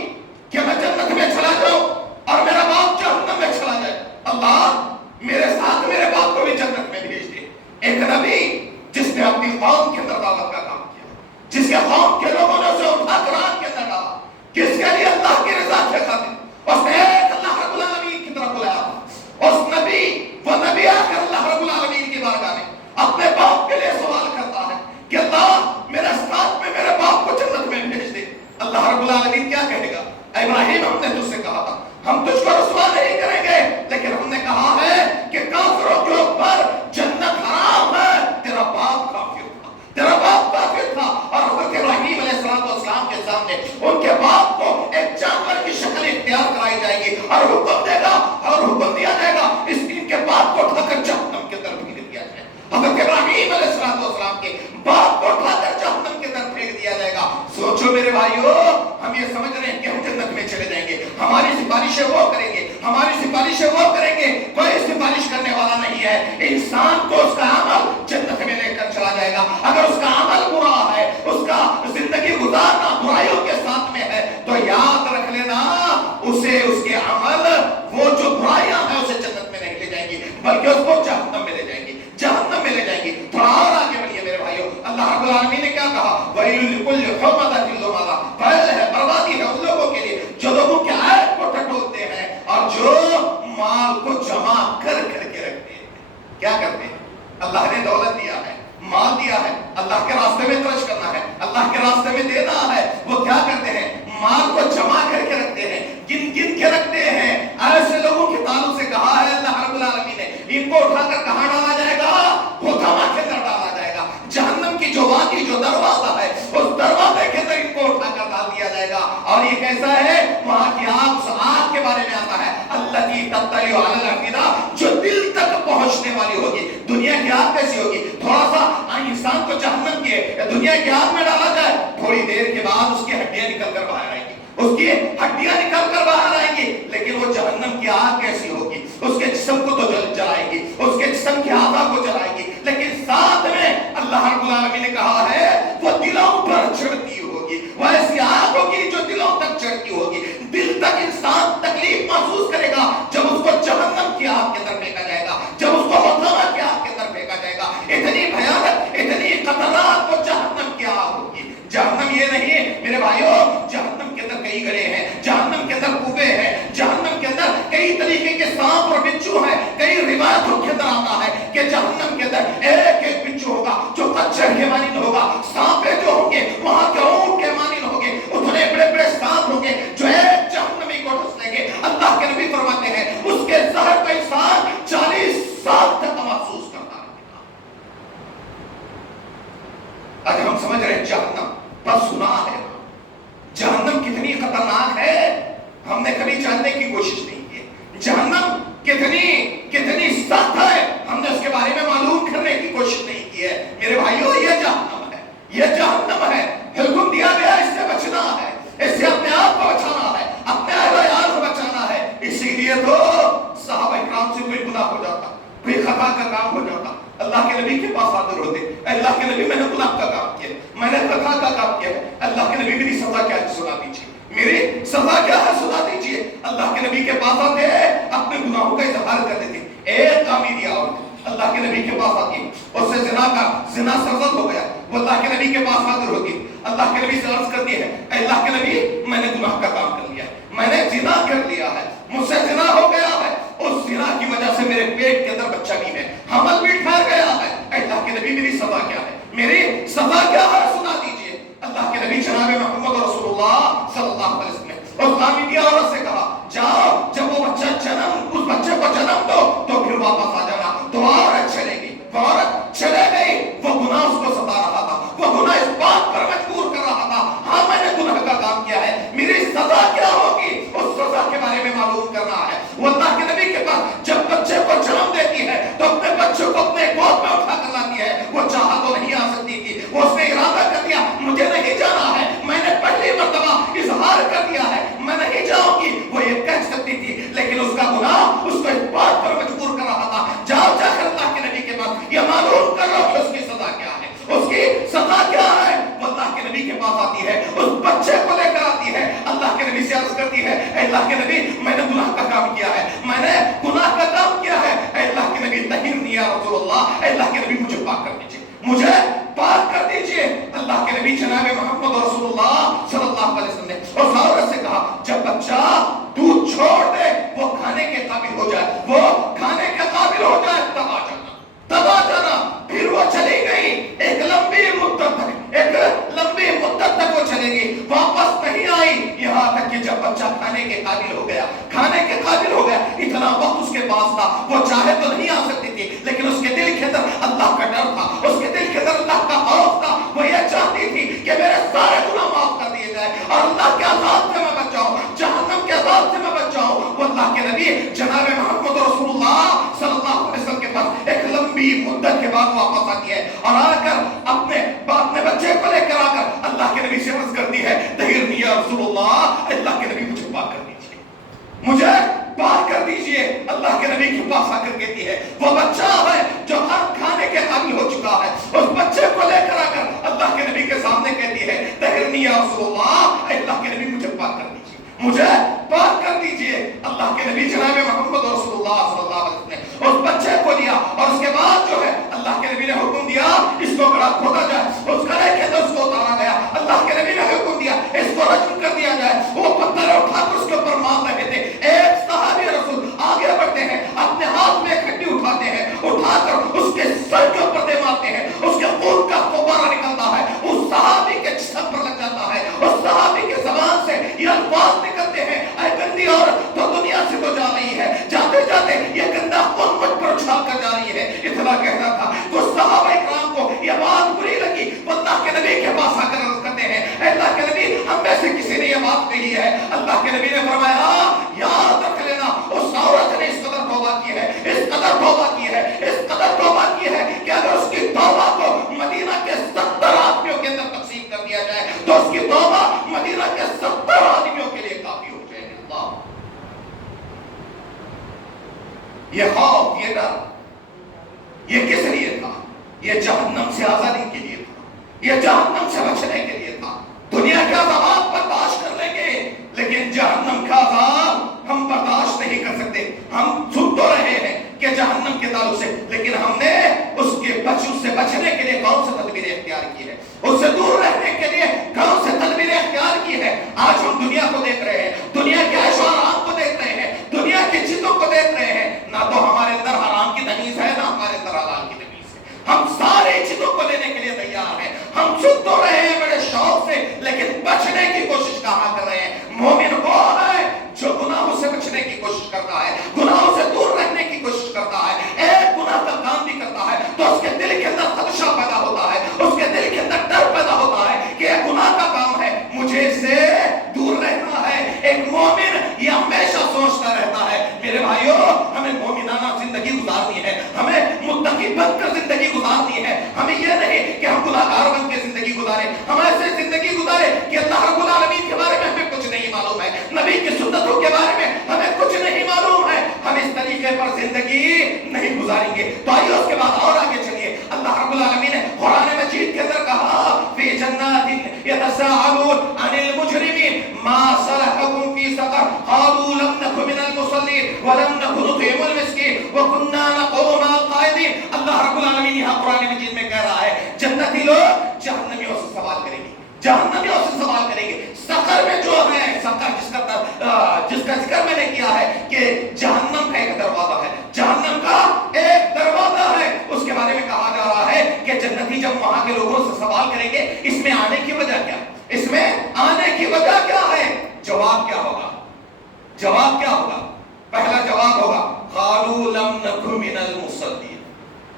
کہ میں جنت میں چلا جاؤں اور میرا باپ جہنم میں چلا جائے؟ اللہ میرے ساتھ میرے باپ کو بھی جنت میں بھیج دے۔ ایک نبی جس نے اپنی قوم کے اندر دعوت کا کام کیا، جس کے قوم کے لوگوں نے اسے اٹھا کر آگ کے اندر ڈالا، کس کے لیے؟ اللہ کی رضا کے خاطر۔ اس نے ایک اللہ رب العالمین کی طرف بلایا تھا۔ اس نبی، وہ نبی آ کر اللہ رب العالمین کی بارگاہ میں اپنے باپ کے لیے سوال کرتا ہے کہ اللہ میرے ساتھ میں میرے باپ کو جنت میں بھیج دے۔ اللہ رب العالمین کیا کہے گا؟ ابراہیم ہم نے تجھ سے کہا تھا ہم تجھ کو رسوا نہیں کریں گے، لیکن ہم نے کہا ہے کہ کافروں کے اوپر جنت حرام ہے۔ تیرا باپ کافر تھا، تیرا باپ کافر تھا، اور حضرت ابراہیم علیہ السلام کے سامنے ان کے باپ کو ایک جانور کی شکل اختیار کرائی جائے گی اور حکم دے گا اور حکم دیا جائے گا اس ان کے باپ کو اٹھا کر جہنم کے اندر پھینک دیا جائے۔ حضرت ابراہیم علیہ السلام کے باپ کو اٹھا کر جہنم کے اندر پھینک دیا جائے گا۔ سوچو میرے بھائیو، ہم یہ سمجھ رہے ہیں کہ ہم جنت میں چلے جائیں گے، ہماری سفارشیں وہ کریں گے، ہماری سفارشیں وہ کریں گے، کوئی سفارش کرنے والا نہیں ہے۔ انسان کو اس کا عمل جنت میں لے کر چلا جائے گا۔ اگر اس کا عمل برا ہے، اس کا زندگی گزارنا برائیوں کے ساتھ میں ہے، تو یاد رکھ لینا اسے اس کے عمل، وہ جو برائیاں ہیں اسے جنت میں نہیں لے جائیں گی، بلکہ اس کو جہنم میں لے جائیں گی، جہنم میں لے جائیں گی۔ تھوڑا اور آگے بڑھیے میرے بھائیو، اللہ رب العالمین نے کیا کہا؟ وَيْلٌ لِكُلِّ حُمَزَةٍ لُمَزَةٍ، پہل ہے، بربادی ہے ان لوگوں کے لیے جو لوگوں کے عیب کو ٹٹولتے ہیں اور جو مال کو جمع کر کے رکھتے ہیں۔ کیا کرتے ہیں؟ اللہ نے دولت دیا ہے، مال دیا ہے، اللہ کے راستے میں خرچ کرنا ہے، اللہ کے راستے میں دینا ہے، وہ کیا کرتے ہیں؟ مال کو جمع کر کے رکھتے ہیں، گن کے رکھتے ہیں۔ ایسے لوگوں کے تعلق سے کہا ہے اللہ رب العالمین نے، ان کو اٹھا کر کہاں ڈالا جائے گا؟ حطمہ کے اندر ڈالا جائے گا۔ جہنم کی جو وادی، جو دروازہ ہے، اس دروازے کے اندر ان کو اٹھا کر ڈال دیا جائے گا۔ اور یہ کیسا ہے؟ وہاں کی آگ، اس آگ کے بارے میں آتا ہے التی تطلع علی الافئدہ، جو دل تک پہنچنے والی ہوگی۔ دنیا کی آگ کیسی ہوگی؟ تھوڑا سا انسان کو جہنم کی دنیا کی آگ میں ڈالا جائے، تھوڑی دیر کے بعد اس کی ہڈیاں نکل کر باہر آئیں گی، اس کی ہڈیاں نکل کر باہر آئیں گی، لیکن وہ جہنم کی آگ کیسی ہوگی؟ اس کے جسم کو تو جلائے گی، اس کے جسم کی اعضاء کو جلائے گی، لیکن ساتھ میں اللہ رب العالمین نے کہا ہے روایتوں کے اندر آتا ہے کہ جہنم کے اندر ایک ایک بچو ہوگا جو کچھر کے مانند ہوگا، سانپے جو ہوں گے وہاں کے اونٹ کے مانند ہوں گے، اتنے بڑے بڑے سانپ ہوں گے جو ایک جہنمی کو ڈس لیں گے۔ اللہ کے نبی فرماتے ہیں اس کے زہر کا انسان 40 سال تک محسوس کرتا رہے گا۔ اگر ہم سمجھ رہے ہیں جہنم بس سنا ہے، جہنم کتنی خطرناک ہے ہم نے کبھی جاننے کی کوشش نہیں کی۔ جہنم کتنی سخت ہے ہم نے اس کے بارے میں معلوم کرنے کی کوشش نہیں کی ہے۔ میرے بھائیوں یہ جہنم ہے، یہ جہنم ہے، حکم دیا گیا اس سے بچنا ہے، اس سے اپنے آپ کو بچانا ہے، اپنے اہل و عیال کو بچانا ہے۔ اسی لیے تو صحابہ کرام سے کوئی گناہ ہو جاتا، کوئی خطا کا کام ہو جاتا، اللہ کے نبی کے پاس حاضر ہوتے، اللہ کے نبی میں نے گناہ کا کام کیا، میں نے خطا کا کام کیا، اللہ کے نبی میری سزا کیا ہے سنا دیجیے، میری سزا کیا ہے سنا دیجیے۔ اللہ کے نبی کے پاس آتے ہیں، اپنے گناہوں کا اظہار کر دیتے، ایک کام ہی دیا اور اللہ کے نبی کے پاس آتی، اس سے زنا سرزد ہو گیا، وہ اللہ کے نبی کے پاس حاضر ہوتی، اللہ کے نبی سے عرض کرتی ہے اے اللہ کے نبی میں نے گناہ کا کام کر لیا، میں نے زنا کر لیا ہے، مجھ سے زنا ہو گیا ہے، اس زنا کی وجہ سے میرے پیٹ کے اندر بچہ بھی ہے، حمل بھی ٹھہر گیا ہے، اے اللہ کے نبی میری سزا کیا ہے، میری سزا کیا ہے سنا دیجیے۔ اللہ کے نبی جناب محمد رسول اللہ صلی اللہ علیہ وسلم اور خامدیہ عورت سے کہا جاؤ جب وہ بچہ اس بچے کو جنم دو تو پھر واپس آ جانا۔ تو عورت چلے گی، وہ عورت چلے گئی، وہ گناہ اس کو ستا رہا تھا، وہ گناہ اس بات پر مجبور کر رہا تھا ہاں میں نے گناہ کا کام کیا ہے، میری سزا کیا ہوگی اس سزا کے بارے میں معلوم کرنا ہے۔ وہ اللہ کے نبی کے پاس جب بچے کو جنم دیتی ہے تو اپنے بچے کو اپنے گود میں اٹھا کر لاتی ہے، وہ چاہا تو نہیں آ سکتی تھی، وہ اس نے ارادہ کر دیا مجھے نہیں جانا ہے، میں نے پہلی مرتبہ اظہار کر دیا ہے میں نہیں جاؤں گی، وہ یہ کہہ سکتی تھی لیکن اس کا گناہ اس کو اس بات پر مجبور کر رہا تھا جاؤ جا کر اللہ کے نبی کے پاس یہ معلوم کر لو کہ اس کی سزا کیا ہے، اس کی سزا کیا ہے۔ وہ اللہ کے نبی کے پاس آتی ہے، اس بچے کو لے کر آتی ہے، اللہ کے نبی سے عرض کرتی ہے اے اللہ کے نبی میں نے گناہ کا کام کیا ہے، میں نے گناہ کا کام کیا ہے، اے اللہ کے نبی طہرنی یا رسول اللہ، اے اللہ کے نبی مجھے پاک کر دیجیے، مجھے پاک کر دیجیے۔ اللہ کے نبی جناب محمد رسول اللہ صلی اللہ علیہ وسلم نے اس عورت سے کہا جب بچہ دودھ چھوڑ دے وہ کھانے کے قابل ہو جائے، وہ کھانے کے قابل ہو جائے تب آ جانا، تب آ جانا۔ پھر وہ چلی گئی ایک لمبی مدت تک وہ چلے گی، واپس نہیں آئی یہاں تک کہ جب بچہ کھانے کے قابل ہو گیا، کھانے کے قابل ہو گیا۔ اتنا وقت اس کے پاس تھا، وہ چاہے تو نہیں آ سکتی تھی لیکن اس کے دل کے اندر اللہ کا ڈر تھا، اس کے دل کے اندر اللہ کا خوف تھا، وہ یہ چاہتی تھی کہ میرے سارے گناہ معاف کر دیے جائے اور اللہ کے عذاب سے میں بچ جاؤں، جہنم کے عذاب سے میں بچ جاؤں۔ وہ اللہ کے نبی جناب محمد رسول اللہ صلی اللہ علیہ وسلم کے پاس ایک لمبی مدت کے بعد واپس آتی ہے اور آ کر اپنے بچے کو لے کر آ کر اللہ کے نبی سے عرض کرتی ہے طہرنی یا رسول اللہ، اللہ کے نبی مجھے پاک کر دیجیے، مجھے پاک کر دیجیے۔ اللہ کے نبی کے پاس آ کر کہتی ہے وہ بچہ ہے جو ہر کھانے کے قابل ہو چکا ہے، اس بچے کو لے کر آ کر اللہ کے نبی کے سامنے کہتی ہے طہرنی یا رسول اللہ، اللہ کے نبی مجھے پاک کر دیجیے، مجھے پاک کر دیجیے۔ اللہ کے نبی جناب محمد رسول اللہ صلی اللہ علیہ وسلم نے اس بچے کو لیا اور اس کے بعد جو ہے اللہ کے نبی نے حکم دیا اس کو گڑھا کھودا جائے، اس گڑھے کے اندر اس کو اتارا گیا، اللہ کے نبی نے حکم دیا اس کو رجم کر دیا جائے۔ وہ پتھر اٹھا کر اس کے اوپر مار رہے تھے، ایک صحابی رسول آگے بڑھتے ہیں، اپنے ہاتھ میں ایک ہڈی اٹھاتے ہیں، اٹھا کر اس کے سر کے اوپر دے مارتے ہیں، اس کے خون کا فوارہ نکلتا ہے، اس صحابی کے جسم پر لگ جاتا ہے، اس صحابی کے زبان سے یہ الفاظ نکلتے ہیں اے گندی عورت تو دنیا سے تو جا رہی ہے، جاتے جاتے یہ گندا خون مجھ پر اچھال کر جا رہی ہے، اتنا کہنا تھا۔ تو صحابہ کرام کو یہ بات بری لگی، وہ اللہ کے نبی کے پاس آ کر عرض کرتے ہیں اے اللہ کے نبی ہم میں سے کسی نے یہ بات کہی ہے۔ اللہ کے نبی نے فرمایا یاد رکھ لینا اس عورت نے اس قدر توبہ کی ہے، اس قدر توبہ کی ہے، اس قدر توبہ کی ہے کہ اگر اس کی توبہ کو مدینہ کے 70 آدمیوں کے اندر تقسیم کر دیا جائے تو اس کی توبہ مدینہ کے 70 آدمیوں کے لیے کافی ہو جائے گی۔ اللہ، یہ خوف، یہ ڈر، یہ کس لیے تھا؟ یہ جہنم سے آزادی کے لیے تھا، یہ جہنم سے بچنے کے لیے تھا۔ دنیا کے عذاب برداشت کر لیں گے لیکن جہنم کا عذاب ہم برداشت نہیں کر سکتے۔ ہم سن تو رہے ہیں کہ جہنم کے تعلق سے، لیکن ہم نے اس سے بچنے کے لیے کون سے تدبیریں اختیار کی ہے، اس سے دور رہنے کے لیے کون سے تدبیریں اختیار کی ہے۔ آج ہم دنیا کو دیکھ رہے ہیں، دنیا کے عیش و آرام کو دیکھ رہے ہیں، دنیا کی چیزوں کو دیکھ رہے ہیں، نہ تو ہمارے اندر حرام سن تو رہے ہیں بڑے شوق سے، لیکن بچنے کی کوشش کہاں کر رہے ہیں؟ مومن وہ ہے جو گناہوں سے بچنے کی کوشش کرتا ہے، گناہوں سے دور رہنے کی کوشش کرتا ہے۔ ایک گناہ کا کام بھی کرتا ہے تو اس کے دل کے اندر خدشہ پیدا ہوتا ہے، اس کے دل کے اندر ڈر پیدا ہوتا ہے کہ یہ گناہ کا کام ہے، مجھے اس سے دور رہنا ہے۔ ایک مومن یہ ہمیشہ سوچتا رہتا ہے میرے بھائیوں ہمیں مومنانہ زندگی گزارنی ہے، ہمیں متقی بن کر زندگی گزارنی ہے۔ ہمیں یہ نہیں کہ ہم گناہگار بن کے زندگی گزاریں، ہم ایسے زندگی گزاریں کہ اللہ رب العالمین کے بارے میں ہمیں کچھ نہیں معلوم ہے، نبی کی سنتوں کے بارے میں ہمیں کچھ نہیں معلوم ہے، ہم اس طریقے پر زندگی نہیں گزاریں گے۔ تو آئیے اس کے بعد اور آگے چلیے، اللہ رب العالمین نے قرآن مجید کے اندر کہا فی جنات یتساءلون عن المجرمین ما سلککم فی سقر قالوا لم نک من المصلین ولم نک نطعم المسکین وکننا نقوم مع القائدین۔ اللہ رب العالمین یہاں قرآن مجید میں کہہ رہا ہے جنتی لوگ جہنمیوں سے سوال کریں گے، جہنمیوں سے سوال کریں گے۔ سقر میں جو ہے، سقر جس کا ذکر میں نے کیا ہے کہ جہنم کا ایک دروازہ ہے، جہنم کا ایک دروازہ ہے، اس کے بارے میں کہا جا رہا ہے کہ جنتی جب وہاں کے لوگوں سے سوال کریں گے اس میں آنے کی وجہ کیا، اس میں آنے کی وجہ کیا ہے، جواب کیا ہوگا، جواب کیا ہوگا؟ پہلا جواب ہوگا قالوا لم نک من المصلین،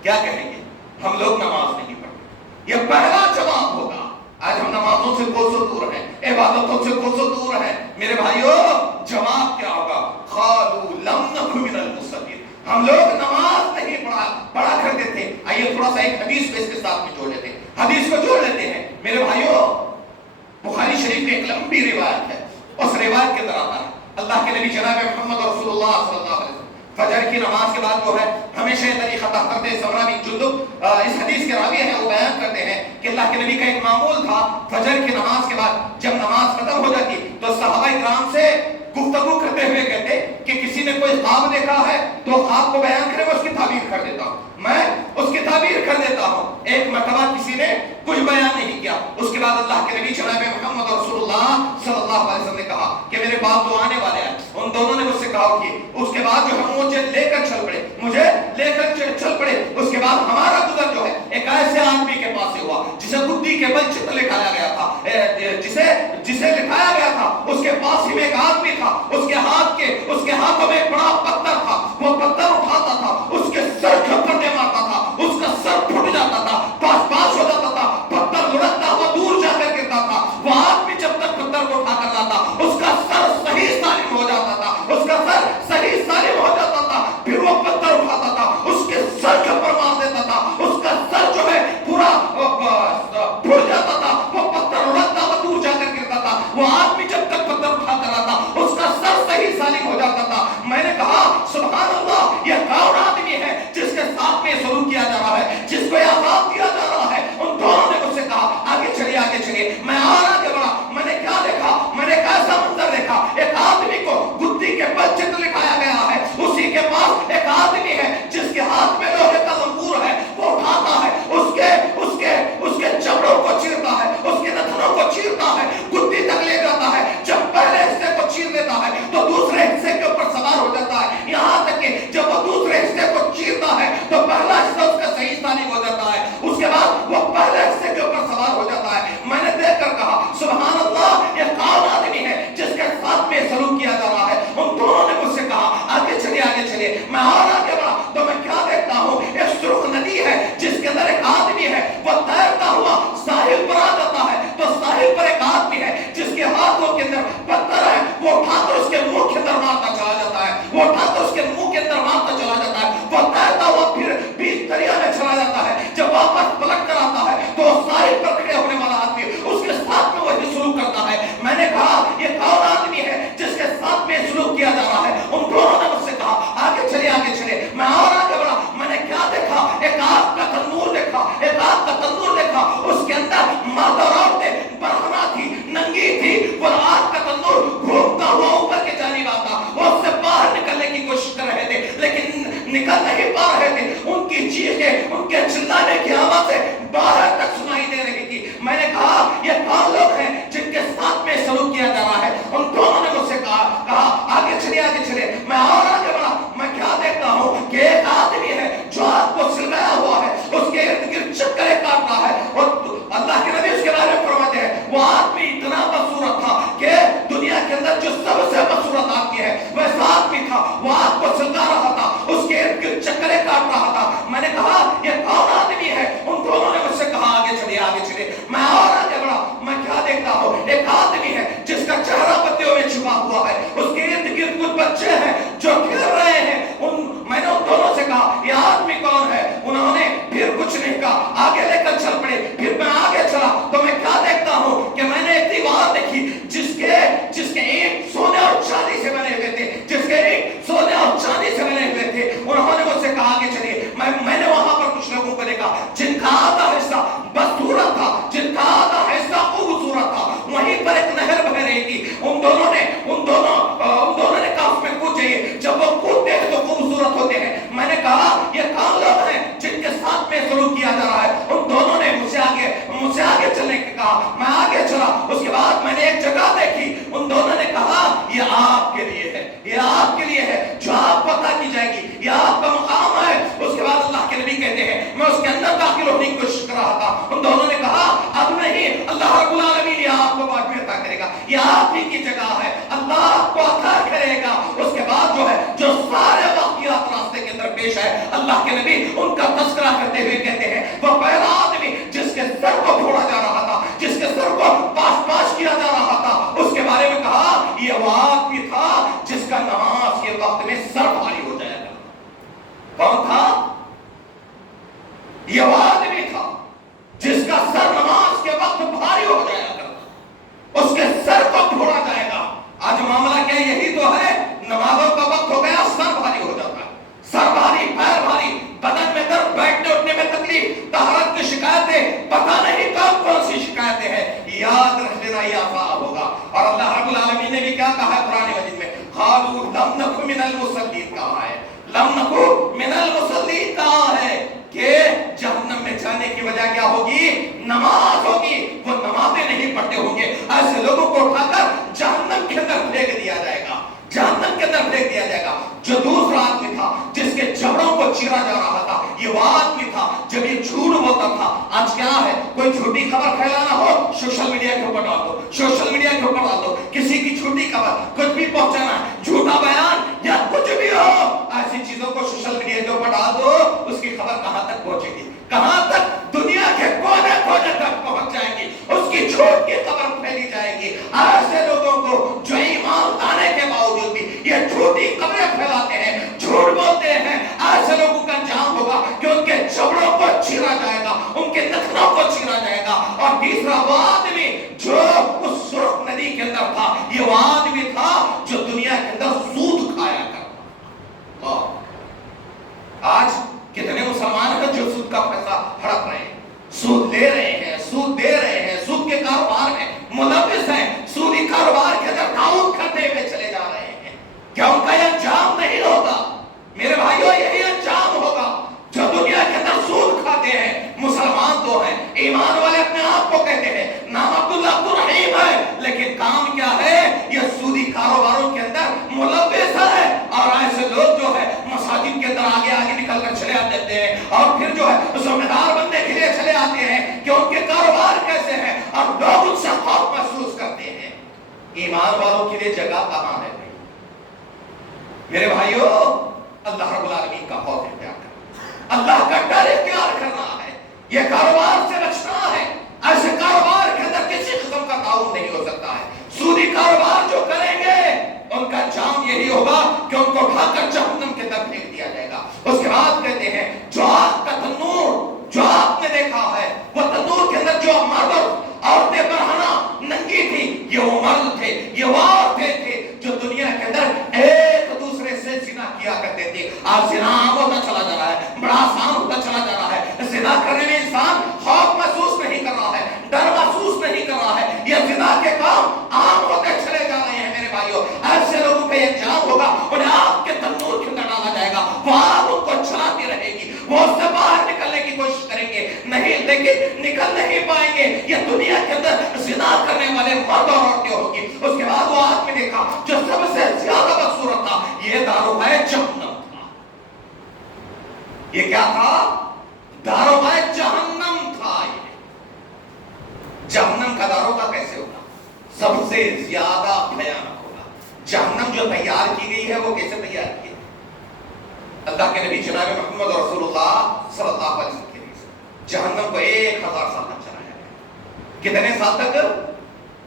کیا کہیں گے؟ ہم لوگ نماز نہیں پڑھتے، یہ پہلا جواب ہوگا۔ آج ہم نمازوں سے کوسوں دور ہیں، عبادتوں سے کوسوں دور ہیں، میرے بھائیو جواب کیا ہوگا؟ قالوا لم نک من المصلین، ہم لوگ نماز نہیں پڑھا کرتے تھے۔ آئیے تھوڑا سا ایک حدیث کو اس کے ساتھ میں جوڑ لیتے ہیں، حدیث کو جوڑ لیتے ہیں میرے بھائیو۔ بخاری شریف میں ایک لمبی روایت ہے، اس روایت کے اندر آتا ہے اللہ کے نبی جناب محمد رسول اللہ صلی اللہ علیہ وسلم فجر کی نماز کے بعد جو ہے ہمیشہ یہ طریقہ کرتے، سمرہ بن جندب اس حدیث کے راوی ہیں، وہ بیان کرتے ہیں کہ اللہ کے نبی کا ایک معمول تھا فجر کی نماز کے بعد جب نماز ختم ہو جاتی تو صحابہ کرام سے گفتگو کرتے ہوئے کہتے کہ کسی نے کوئی خواب دیکھا ہے تو خواب کو بیان کرے، میں اس کی تعبیر کر دیتا ہوں، میں اس کی تعبیر کر دیتا ہوں۔ ایک مرتبہ کسی نے کچھ بیان نہیں کیا، اس کے بعد اللہ کے نبی جناب محمد رسول اللہ صلی اللہ علیہ وسلم نے کہا کہ میرے پاس تو آنے والے ہیں، ان دونوں نے مجھ سے کہا کہ اس کے بعد جو ہم مجھے لے کر چل پڑے، مجھے لے کر چل پڑے۔ اس کے بعد ہمارا گزر جو ہے ایک ایسے آدمی کے پاس سے ہوا جسے بدھی کے بل چتر لکھایا گیا تھا، جسے لکھایا گیا تھا، اس کے پاس ہی میں ایک آدمی تھا، اس کے ہاتھوں میں ایک بڑا پتھر تھا، وہ پتھر اٹھاتا تھا، اس کے سر کے اوپر دے مارتا تھا، اس کا سر پھٹ جاتا تھا، پاس ہو جاتا تھا، پتھر لڑکتا ہوا دور جا کر گرتا تھا۔ وہ آدمی جب تک پتھر کو اٹھا کر لاتا اس کا سر صحیح سالم ہو جاتا تھا، اس کا سر صحیح سالم ہو جاتا تھا۔ پھر وہ پتھر اٹھاتا تھا، اس کے سر کے اوپر مار دیتا تھا، اس کا سر جو ہے پورا پھٹ جاتا تھا، وہ پتھر لڑکتا ہوا دور جا کر گرتا تھا۔ وہ آدمی جب تک پتھر اٹھا کر لاتا اس کا سر صحیح سالم ہو جاتا تھا۔ میں نے کہا سبحان اللہ، یہ کون آدمی ہے جس کے ساتھ میں سلوک کیا جا رہا ہے، جس کو عذاب دیا جا رہا ہے؟ ان دونوں نے مجھ سے کہا آگے چلیے آگے چلیے۔ میں اور آگے بڑھا، میں نے کیا دیکھا؟ میں نے کیسا منظر دیکھا؟ ایک آدمی کو گدی کے بل چتر لکھایا گیا ہے، اسی کے پاس ایک آدمی ہے جس کے ہاتھ میں لوہے کا زنبور ہے، وہ اٹھاتا ہے، اس کے چمڑوں کو چیرتا ہے، اس کے نتنوں کو چیرتا ہے، گدی تک لے جاتا ہے۔ جب پہلے حصے کو چیر دیتا ہے تو دوسرے حصے کے اوپر سوار ہو جاتا ہے، یہاں تک کہ جب وہ دوسرے حصے کو چیرتا ہے تو پہلا حصہ اس کا صحیح سالم ہو جاتا ہے، اس کے بعد وہ پہلے حصے کے اوپر سوار ہو جاتا ہے۔ میں نے دیکھ کر کہا سبحان اللہ، یہ کون آدمی ہے جس کے ساتھ میں سلوک کیا جا رہا ہے؟ ان دونوں نے مجھ سے کہا آگے چلیے آگے چلیے۔ میں اور آگے بڑھا تو میں کیا دیکھتا ہوں؟ ایک سرخ ندی ہے جس کے اندر ایک آدمی ہے، وہ تیرتا ہوا ساحل پر آ جاتا ہے تو ساحل پر ایک آدمی ہے جس کے ہاتھوں کے اندر پتھر ہے، وہ اٹھا کر اس کے منہ کے اندر مارتا چلا جاتا ہے، وہ اٹھا کر اس کے منہ کے اندر مارتا چلا جاتا ہے، وہ تیرتا ہوا پھر بیچ دریا میں چلا جاتا ہے۔ جب واپس پلٹ کر آتا ہے تو ساحل پر کھڑے ہونے والا آدمی اس کے ساتھ میں وہی سلوک کرتا ہے۔ میں نے کہا یہ کون آدمی ہے جس کے ساتھ میں سلوک کیا جا رہا ہے؟ ان دونوں نے مجھ سے کہا آگے چلیے آگے چلیے۔ میں اور آگے بڑھا، میں نے کیا دیکھا؟ ایک آگ کا تندور دیکھا، ایک آگ کا تندور دیکھا، اس کے اندر مرد اور عورتیں برہنہ تھی، ننگی تھی، وہ آگ کا تندور گھومتا ہوا اوپر کے جانب آتا، وہ اس سے باہر نکلنے کی کوشش کر رہے تھے لیکن نکل نہیں پا رہے تھے، ان کی چیخیں، ان کے چلانے کی آوازیں باہر تک سنائی دے رہی تھی۔ میں نے کہا یہ کون لوگ ہیں جن کے ساتھ میں سلوک کیا جا رہا ہے؟ ان دونوں نے مجھ سے کہا آگے چلیے آگے چلیے۔ میں اور آگے بڑھا، میں کیا دیکھتا ہوں کہ ایک آدمی ہے جو آگ کو سلگایا ہوا ہے، اس کے ارد گرد چکریں کاٹ رہا ہے اور اللہ کے نبی اس آگے لے کر چل پڑے. پھر میں آگے چلا تو میں کیا دیکھتا ہوں کہ میں نے ایک دیوار دیکھی جس کے اینٹ سونے اور چاندی سے بنے ہوئے تھے, جس کے اینٹ سونے اور چاندی سے بنے ہوئے تھے. انہوں نے مجھ سے کہا آگے چلیے. میں نے وہاں پر کچھ لوگوں کو دیکھا جن کا آدھا حصہ بدصورت تھا, جن کا آدھا حصہ خوبصورت تھا. وہیں پر ایک نہر بہ رہی تھی. ان دونوں نے کہا اس میں کود جائیے. جب وہ کودتے ہیں تو خوبصورت ہوتے ہیں. میں نے کہا یہ کون لوگ ہیں جن کے ساتھ میں سلوک کیا جا رہا ہے؟ ان دونوں نے مجھ سے آگے چلنے کو کہا. میں آگے چلا. اس کے بعد میں نے ایک جگہ دیکھی. ان دونوں نے کہا یہ آپ کے لیے ہے, یہ آپ کے لیے ہے, جو آپ کو عطا کی جائے گی, یہ آپ کا مقام ہے. اس کے بعد اللہ کے نبی کہتے ہیں میں اس کے اندر داخل ہونے کی کوشش کر رہا تھا. ان دونوں نے کہا اب نہیں, اللہ رب العالمین یہ آپ کو بعد میں عطا کرے گا, یہ آپ ہی کی جگہ ہے, اللہ آپ کو عطا کرے گا. اس کے بعد جو سارے واقعات راستے کے اندر پیش ہے, اللہ کے نبی ان کا تذکرہ کرتے ہوئے کہتے ہیں وہ پہلا آدمی جس کے سر کو پھوڑا جا رہا تھا, جس کے سر کو پاش کیا جا رہا تھا, اس کے بارے میں کہا یہ وہ آدمی تھا جس کا نماز کے وقت میں سر بھاری ہو جائے گا. کون تھا؟ یہ وہ آدمی تھا جس کا سر نماز کے وقت بھاری ہو جائے گا, اس کے سر کو پھوڑا جائے گا. آج معاملہ کیا یہی تو ہے, نمازوں کا وقت ہو گیا سر بھاری ہو جاتا ہے, سر بھاری, پیر بھاری, بدن میں درد, بیٹھنے اٹھنے میں تکلیف, طہارت کی شکایتیں, پتہ نہیں کون سی شکایتیں ہیں. یاد رکھ لینا یہ آسان ہوگا. اور اللہ رب العالمین نے بھی کیا کہا ہے قرآن مجید میں, قالوا لم نکن من المصلین کہا ہے, لم نکن من المصلین کہا ہے کہ جہنم میں جانے کی وجہ کیا ہوگی؟ نماز ہوگی. وہ نمازیں نہیں پڑھتے ہوں گے. ایسے لوگوں کو اٹھا کر جہنم کے اندر پھینک دیا جائے گا, جہنم کے اندر پھینک دیا جائے گا. جو دوسرا آدمی تھا جس کے جبڑوں کو چیرا جا رہا تھا, یہ وہ آدمی تھا جب یہ جھوٹ بولتا تھا. آج کیا ہے, کوئی جھوٹی خبر پھیلانا ہو سوشل میڈیا کے اوپر ڈال دو, سوشل میڈیا کے اوپر ڈال دو. کسی کی جھوٹی خبر, کچھ بھی پہنچانا ہے, جھوٹا بیان یا کچھ بھی ہو, ایسی چیزوں کو سوشل میڈیا کے اوپر ڈال دو, اس کی خبر کہاں تک پہنچے گی, کہاں تک, دنیا کے کونے کونے تک پہنچ جائے گی. اس کی جھوٹ کی خبر پھیلی جائے گی. ایسے لوگوں کو جو ایمان لانے کے باوجود بھی یہ جھوٹی خبریں پھیلاتے ہیں, جھوٹ بولتے ہیں, ایسے لوگوں کا انجام ہوگا کہ ان کے جبڑوں کو چیرا جائے گا, ان کے نخنوں کو چیرا جائے گا. اور تیسرا وہ آدمی جو اس سرخ ندی کے اندر تھا, یہ وہ آدمی تھا جو دنیا کے اندر سود کھایا کرتا. آج کتنے مسلمان ہیں جو سود کا پیسہ ہڑپ رہے ہیں, سود لے رہے ہیں, سود دے رہے ہیں, سود کے کاروبار میں ملوث ہیں, سودی کاروبار کے اندر تعاون کرتے ہوئے چلے جا رہے ہیں. کیا ان کا یہ انجام نہیں ہوگا؟ میرے بھائیوں یہی انجام ہوگا. جو دنیا کے اندر سود کھاتے ہیں, مسلمان تو ہیں, ایمان والے اپنے آپ کو کہتے ہیں, نام عبداللہ عبدالرحیم ہے, لیکن کام کیا ہے, یہ سودی کاروباروں کے اندر ملوث ہے. اور ایسے لوگ جو ہے مساجد کے اندر آگے آگے نکل کر چلے آتے ہیں, اور پھر جو ہے ذمہ دار بننے کے لیے چلے آتے ہیں کہ ان کے کاروبار کیسے ہیں, اور لوگ ان سے خوف محسوس کرتے ہیں. ایمان والوں کے لیے جگہ کہاں ہے؟ میرے بھائیوں, اللہ رب العالمین کا خوف اختیار کرنا, اللہ کا ڈر اختیار کرنا ہے, یہ کاروبار سے بچنا ہے. ایسے کاروبار کے اندر کسی قسم کا تعاون نہیں ہو سکتا ہے. سودی کاروبار جو کریں گے ان کا انجام یہی ہوگا کہ ان کو اٹھا کر جہنم کے اندر پھینک دیا جائے گا. اس کے بعد کہتے ہیں جو آگ کا تنور جو آپ نے دیکھا ہے, وہ تنور کے اندر جو مرد عورتیں برہنہ ننگی تھی, یہ وہ مرد تھے, یہ وہ عورتیں تھے جو دنیا کے اندر ایک دوسرے سے زنا کیا کرتے تھے. آج زنا عام ہوتا چلا جا رہا ہے, بڑا آسان ہوتا چلا جا رہا ہے. زنا کرنے میں انسان خوف محسوس نہیں کر رہا ہے, ڈر محسوس نہیں کر رہا ہے. یہ زنا کے کام عام ہوتے چلے جا رہے ہیں. میرے بھائیوں, ایسے لوگوں کا یہ انجام ہوگا, انہیں آگ کے تنور کے اندر ڈالا جائے گا, وہ آگ ان کو چلاتی رہے گی, وہ اس سے باہر نکلنے کی کوشش کریں گے, نہیں لیکن نکل نہیں پائیں گے. یہ دنیا کے اندر زنا کرنے والے مرد اور عورتیں ہوگی. اس کے بعد وہ آدمی دیکھا جو سب سے زیادہ بدصورت تھا, یہ داروغہ جہنم تھا. یہ کیا تھا؟ داروغہ جہنم تھا. جہنم کا داروغہ کیسے ہوگا؟ سب سے زیادہ بھیانک ہوگا. جہنم جو تیار کی گئی ہے وہ کیسے تیار کی ہے؟ اللہ کے نبی جناب محمد رسول اللہ صلی اللہ علیہ وسلم کے لیے جہنم کو 1000 سال تک چلایا گیا. کتنے سال تک؟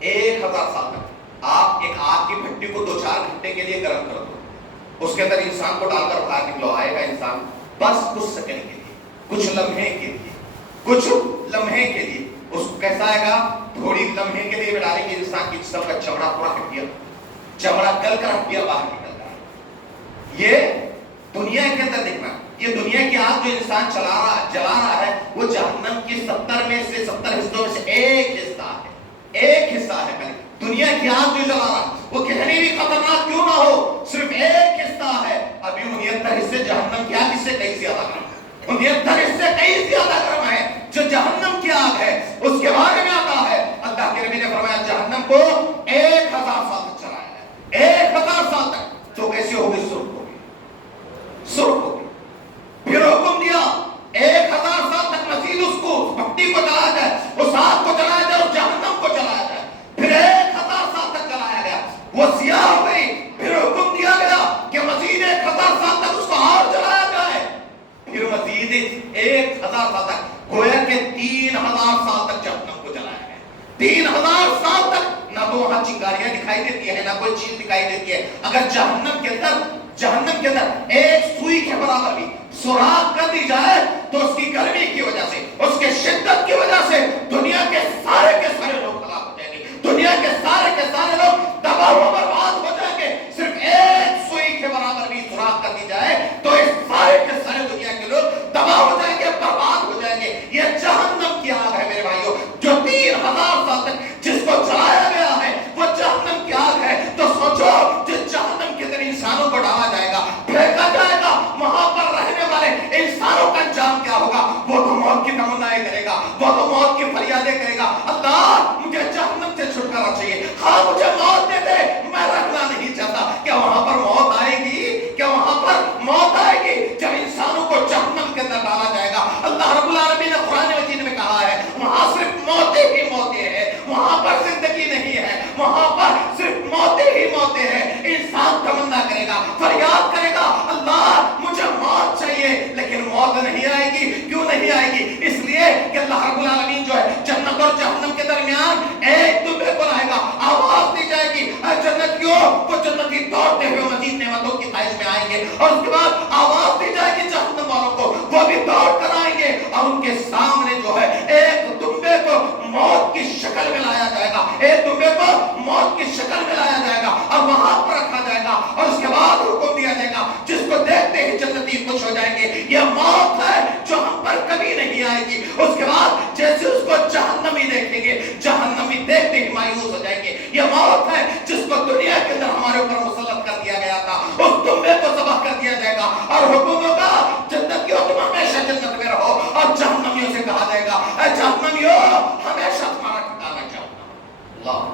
1000 سال تک. آپ ایک آگ کی بھٹی کو 2-4 گھنٹے کے لیے گرم کر دو, اس کے اندر انسان کو ڈال کر باہر نکلو, آئے گا انسان بس کچھ سیکنڈ کے لیے, کچھ لمحے کے لیے, کچھ لمحے کے لیے، اس کو کیسا آئے گا؟ تھوڑی لمحے کے لیے ڈالیں گے انسان کی جسم کا چمڑا پورا ہٹ گیا، چمڑا کل کر ہٹ گیا، باہر نکل رہا ہے۔ یہ دنیا کے اندر دیکھنا، یہ دنیا کی آگ جو انسان جلا رہا ہے، وہ جہنم کی 70 میں سے 70 حصوں میں سے ایک حصہ ہے، ایک حصہ ہے۔ پہلے دنیا کی آگ جو جلا رہا ہے وہ کتنی بھی خطرناک کیوں نہ ہو، صرف ایک حصہ ہے۔ ابھی 69 حصے جہنم کی آگ اس سے کئی زیادہ گرم ہے، 69 حصے کئی زیادہ گرم ہے جو جہنم کی آگ ہے۔ اس کے بارے میں آتا ہے، اللہ کے نبی نے فرمایا جہنم کو 1000 سال تک چلایا ہے، 1000 سال تک۔ تو کیسے ہوگی؟ سرخ ہوگی، سرخ ہوگی۔ پھر حکم دیا 1000 سال تک مزید اس کو بھٹی کو جلایا جائے، اس آگ کو جلایا جائے، اس جہنم کو جلایا جائے۔ پھر 1000 سال تک جلایا گیا، وہ سیاہ ہو گئی۔ پھر حکم دیا گیا کہ مزید 1000 سال تک اس کو اور جلایا جائے، پھر مزید 1000 سال تک، گویا کہ 3000 سال تک جہنم کو جلایا گیا۔ 3000 سال تک نہ تو وہاں چنگاریاں دکھائی دیتی ہے، نہ کوئی چیز دکھائی دیتی ہے۔ اگر جہنم کے اندر ایک سوئی کے برابر بھی سوراخ کر دی جائے تو اس کی گرمی کی وجہ سے، اس کے شدت کی وجہ سے دنیا کے سارے لوگ ہلاک ہو جائیں گے، دنیا کے سارے لوگ تباہ و برباد ہو جائیں گے۔ صرف ایک سوئی کے برابر بھی سوراخ کر دی جائے تو اس سارے دنیا کے لوگ تباہ ہو جائیں گے، برباد ہو جائیں گے۔ یہ جہنم کی آگ ہے میرے بھائیوں، جو 3000 سال تک جس کو جلایا گیا ہے وہ جہنم کی آگ ہے۔ تو سوچو جس جہنم کے اندر انسانوں کو ڈالا جائے گا، پھینکا جائے گا، وہاں پر رہنے والے انسانوں کا انجام کیا ہوگا؟ وہ تو موت کی تمنائیں کرے گا، وہ تو موت کی فریادیں کرے گا، اللہ مجھے جہنم سے چھٹکارا چاہیے، ہاں مجھے موت دے دے، میں رہنا نہیں چاہتا۔ کیا وہاں پر موت آئے گی؟ کیا وہاں پر موت آئے گی جب انسانوں کو جہنم کے اندر ڈالا جائے گا؟ اللہ رب العالمین نے قرآن مجید میں کہا ہے وہاں صرف موتیں ہی موتیں ہیں، وہاں پر زندگی نہیں ہے، وہاں پر صرف موتیں ہی موتیں ہیں۔ انسان تمنا کرے گا، فریاد کرے گا، اللہ مجھے موت چاہیے، لیکن موت نہیں آئے گی۔ کیوں نہیں آئے گی؟ اس لیے کہ اللہ رب العالمین جو ہے جنت اور جہنم کے درمیان ایک دبے کو لائے گا، آواز دی جائے گی اے جنتیوں، وہ جنتی دوڑتے ہوئے مزید نعمتوں کی خواہش میں آئیں گے، اور اس کے بعد آواز دی جائے گی جہنم والوں کو، وہ بھی دوڑ کر آئیں گے، اور ان کے سامنے جو ہے ایک دمبے کو موت کی شکل میں لایا جائے گا، ایک دمبے کو موت کی شکل میں لایا جائے گا اور وہاں پر رکھا جائے گا، اور اس کے بعد حکم دیا جائے گا، جس کو دیکھتے ہی جنتی خوش ہو جائیں گے، یہ موت ہے جو ہم پر کبھی نہیں آئے گی۔ اس کے بعد جیسے اس کو جہنمی دیکھیں گے، جہنمی دیکھتے ہی مایوس ہو جائیں گے۔ یہ موت ہے جس کو دنیا کے اندر ہمارے اوپر مسلط کر دیا گیا تھا، اس دمبے کو ذبح کر دیا جائے گا، اور حکم ہوگا جنتیوں تم ہمیشہ جنت میں رہو، اور جہنمیوں سے کہا جائے گا اے جہنمیوں ہمیشہ تمہارا ٹھکانہ جہنم۔ اللہ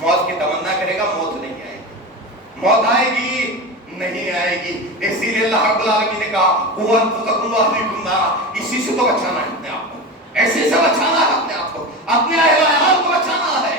موت کی تمنا کرے گا، موت نہیں آئے گی، موت آئے گی نہیں آئے گی۔ اسی لیے اللہ رب العالمین نے کہا وَأَنفُسَكُمْ وَأَهْلِيكُمْ نَارًا، اسی سے تو بچانا ہے اپنے آپ کو، ایسے سے بچانا ہے اپنے آپ کو، اپنے اہل و عیال کو بچانا ہے۔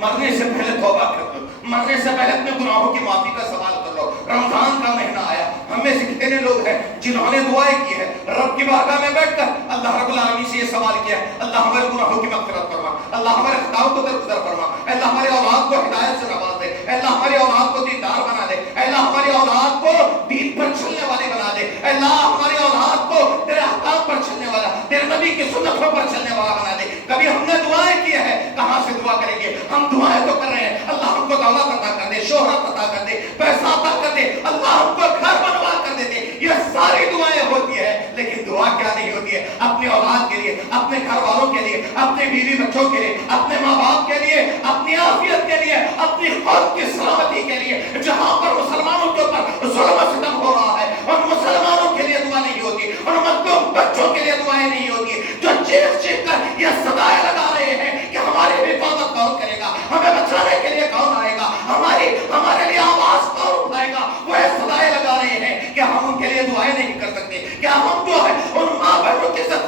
مرنے سے پہلے توبہ کر لو، مرنے سے پہلے اپنے گناہوں کی معافی کا سوال کر لو۔ رمضان کا مہینہ آیا، ہم میں سے کتنے لوگ ہیں جنہوں نے دعائیں کی ہے، رب کی بارگاہ میں بیٹھ کر اللہ رب العالمین سے یہ سوال کیا ہے اللہ ہمارے گناہوں کی مغفرت فرما، اللہ ہمارے خطاؤں کو درگزر فرما، اللہ ہمارے اولاد کو ہدایت سے نواز دے، اللہ ہماری اولاد کو دیندار بنا دے، اللہ ہماری اولاد کو دین پر چلنے والے بنا دے، اللہ ہماری اولاد کو تیرے احکام پر چلنے والا، تیرے نبی کی سنتوں پر چلنے والا بنا دے۔ کبھی ہم نے دعائیں کی ہے، کہاں سے دعا کریں گے؟ ہم دعائیں تو کر رہے ہیں اللہ ہم کو دولت عطا کر دے، شہرت عطا کر دے، پیسہ عطا کر دے، اللہ ہم کو گھر بنوا کر دے دے، یہ ساری دعائیں ہوتی ہے، لیکن دعا کیا نہیں ہوتی ہے؟ اپنی اولاد کے لیے، اپنے گھر والوں کے لیے، اپنے بیوی بچوں کے لیے، اپنے ماں باپ کے لیے، اپنی عافیت کے لیے، اپنی خود کی سلامتی کے لیے۔ جہاں پر مسلمانوں کے اوپر ظلم و ستم ہو رہا ہے، ان مسلمانوں کے لیے دعا نہیں ہوتی، ان مظلوم بچوں کے لیے دعائیں نہیں ہوتی، جو چیخ چیخ کر یہ صدائیں لگا رہے ہیں کہ ہماری حفاظت کون کرے گا، ہمیں بچانے کے لیے کون آئے گا، ہمارے لیے آواز کون اٹھائے گا، وہ صدائیں لگا رہے ہیں کہ ہم ان کے لیے دعائیں نہیں کر سکتے، کیا ہم جو ہے ان ماں بہنوں کی عزت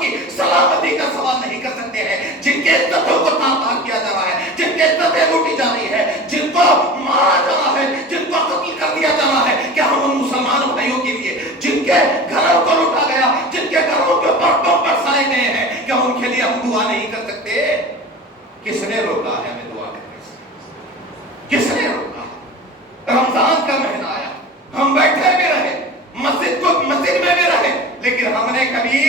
کی سلامتی کا سوال نہیں کر سکتے ہیں، جن کے عزتوں کو تار کیا جا رہا ہے، جن کی عزتیں لوٹی جا رہی ہے، جن کو مارا جا رہا ہے، جن کو قتل کر دیا جا رہا ہے، کیا ہم ان مسلمان بھائیوں کے لیے جن کے گھروں کو لوٹا گیا، جن کے گھروں کے اوپر بم برسائے گئے ہیں، کیا ان کے لیے ہم دعا نہیں کر سکتے؟ کس نے روکا ہے ہمیں دعا کرنے سے؟ کس نے روکا؟ رمضان کا مہینہ آیا، ہم بیٹھے بھی رہے، مسجد مسجد میں بھی رہے لیکن ہم نے کبھی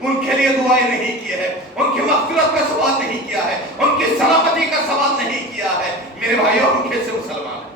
ان کے لیے دعائیں نہیں کی ہے، ان کی مغفرت کا سوال نہیں کیا ہے، ان کی سلامتی کا سوال نہیں کیا ہے۔ میرے بھائیوں، ہم کیسے مسلمان ہیں؟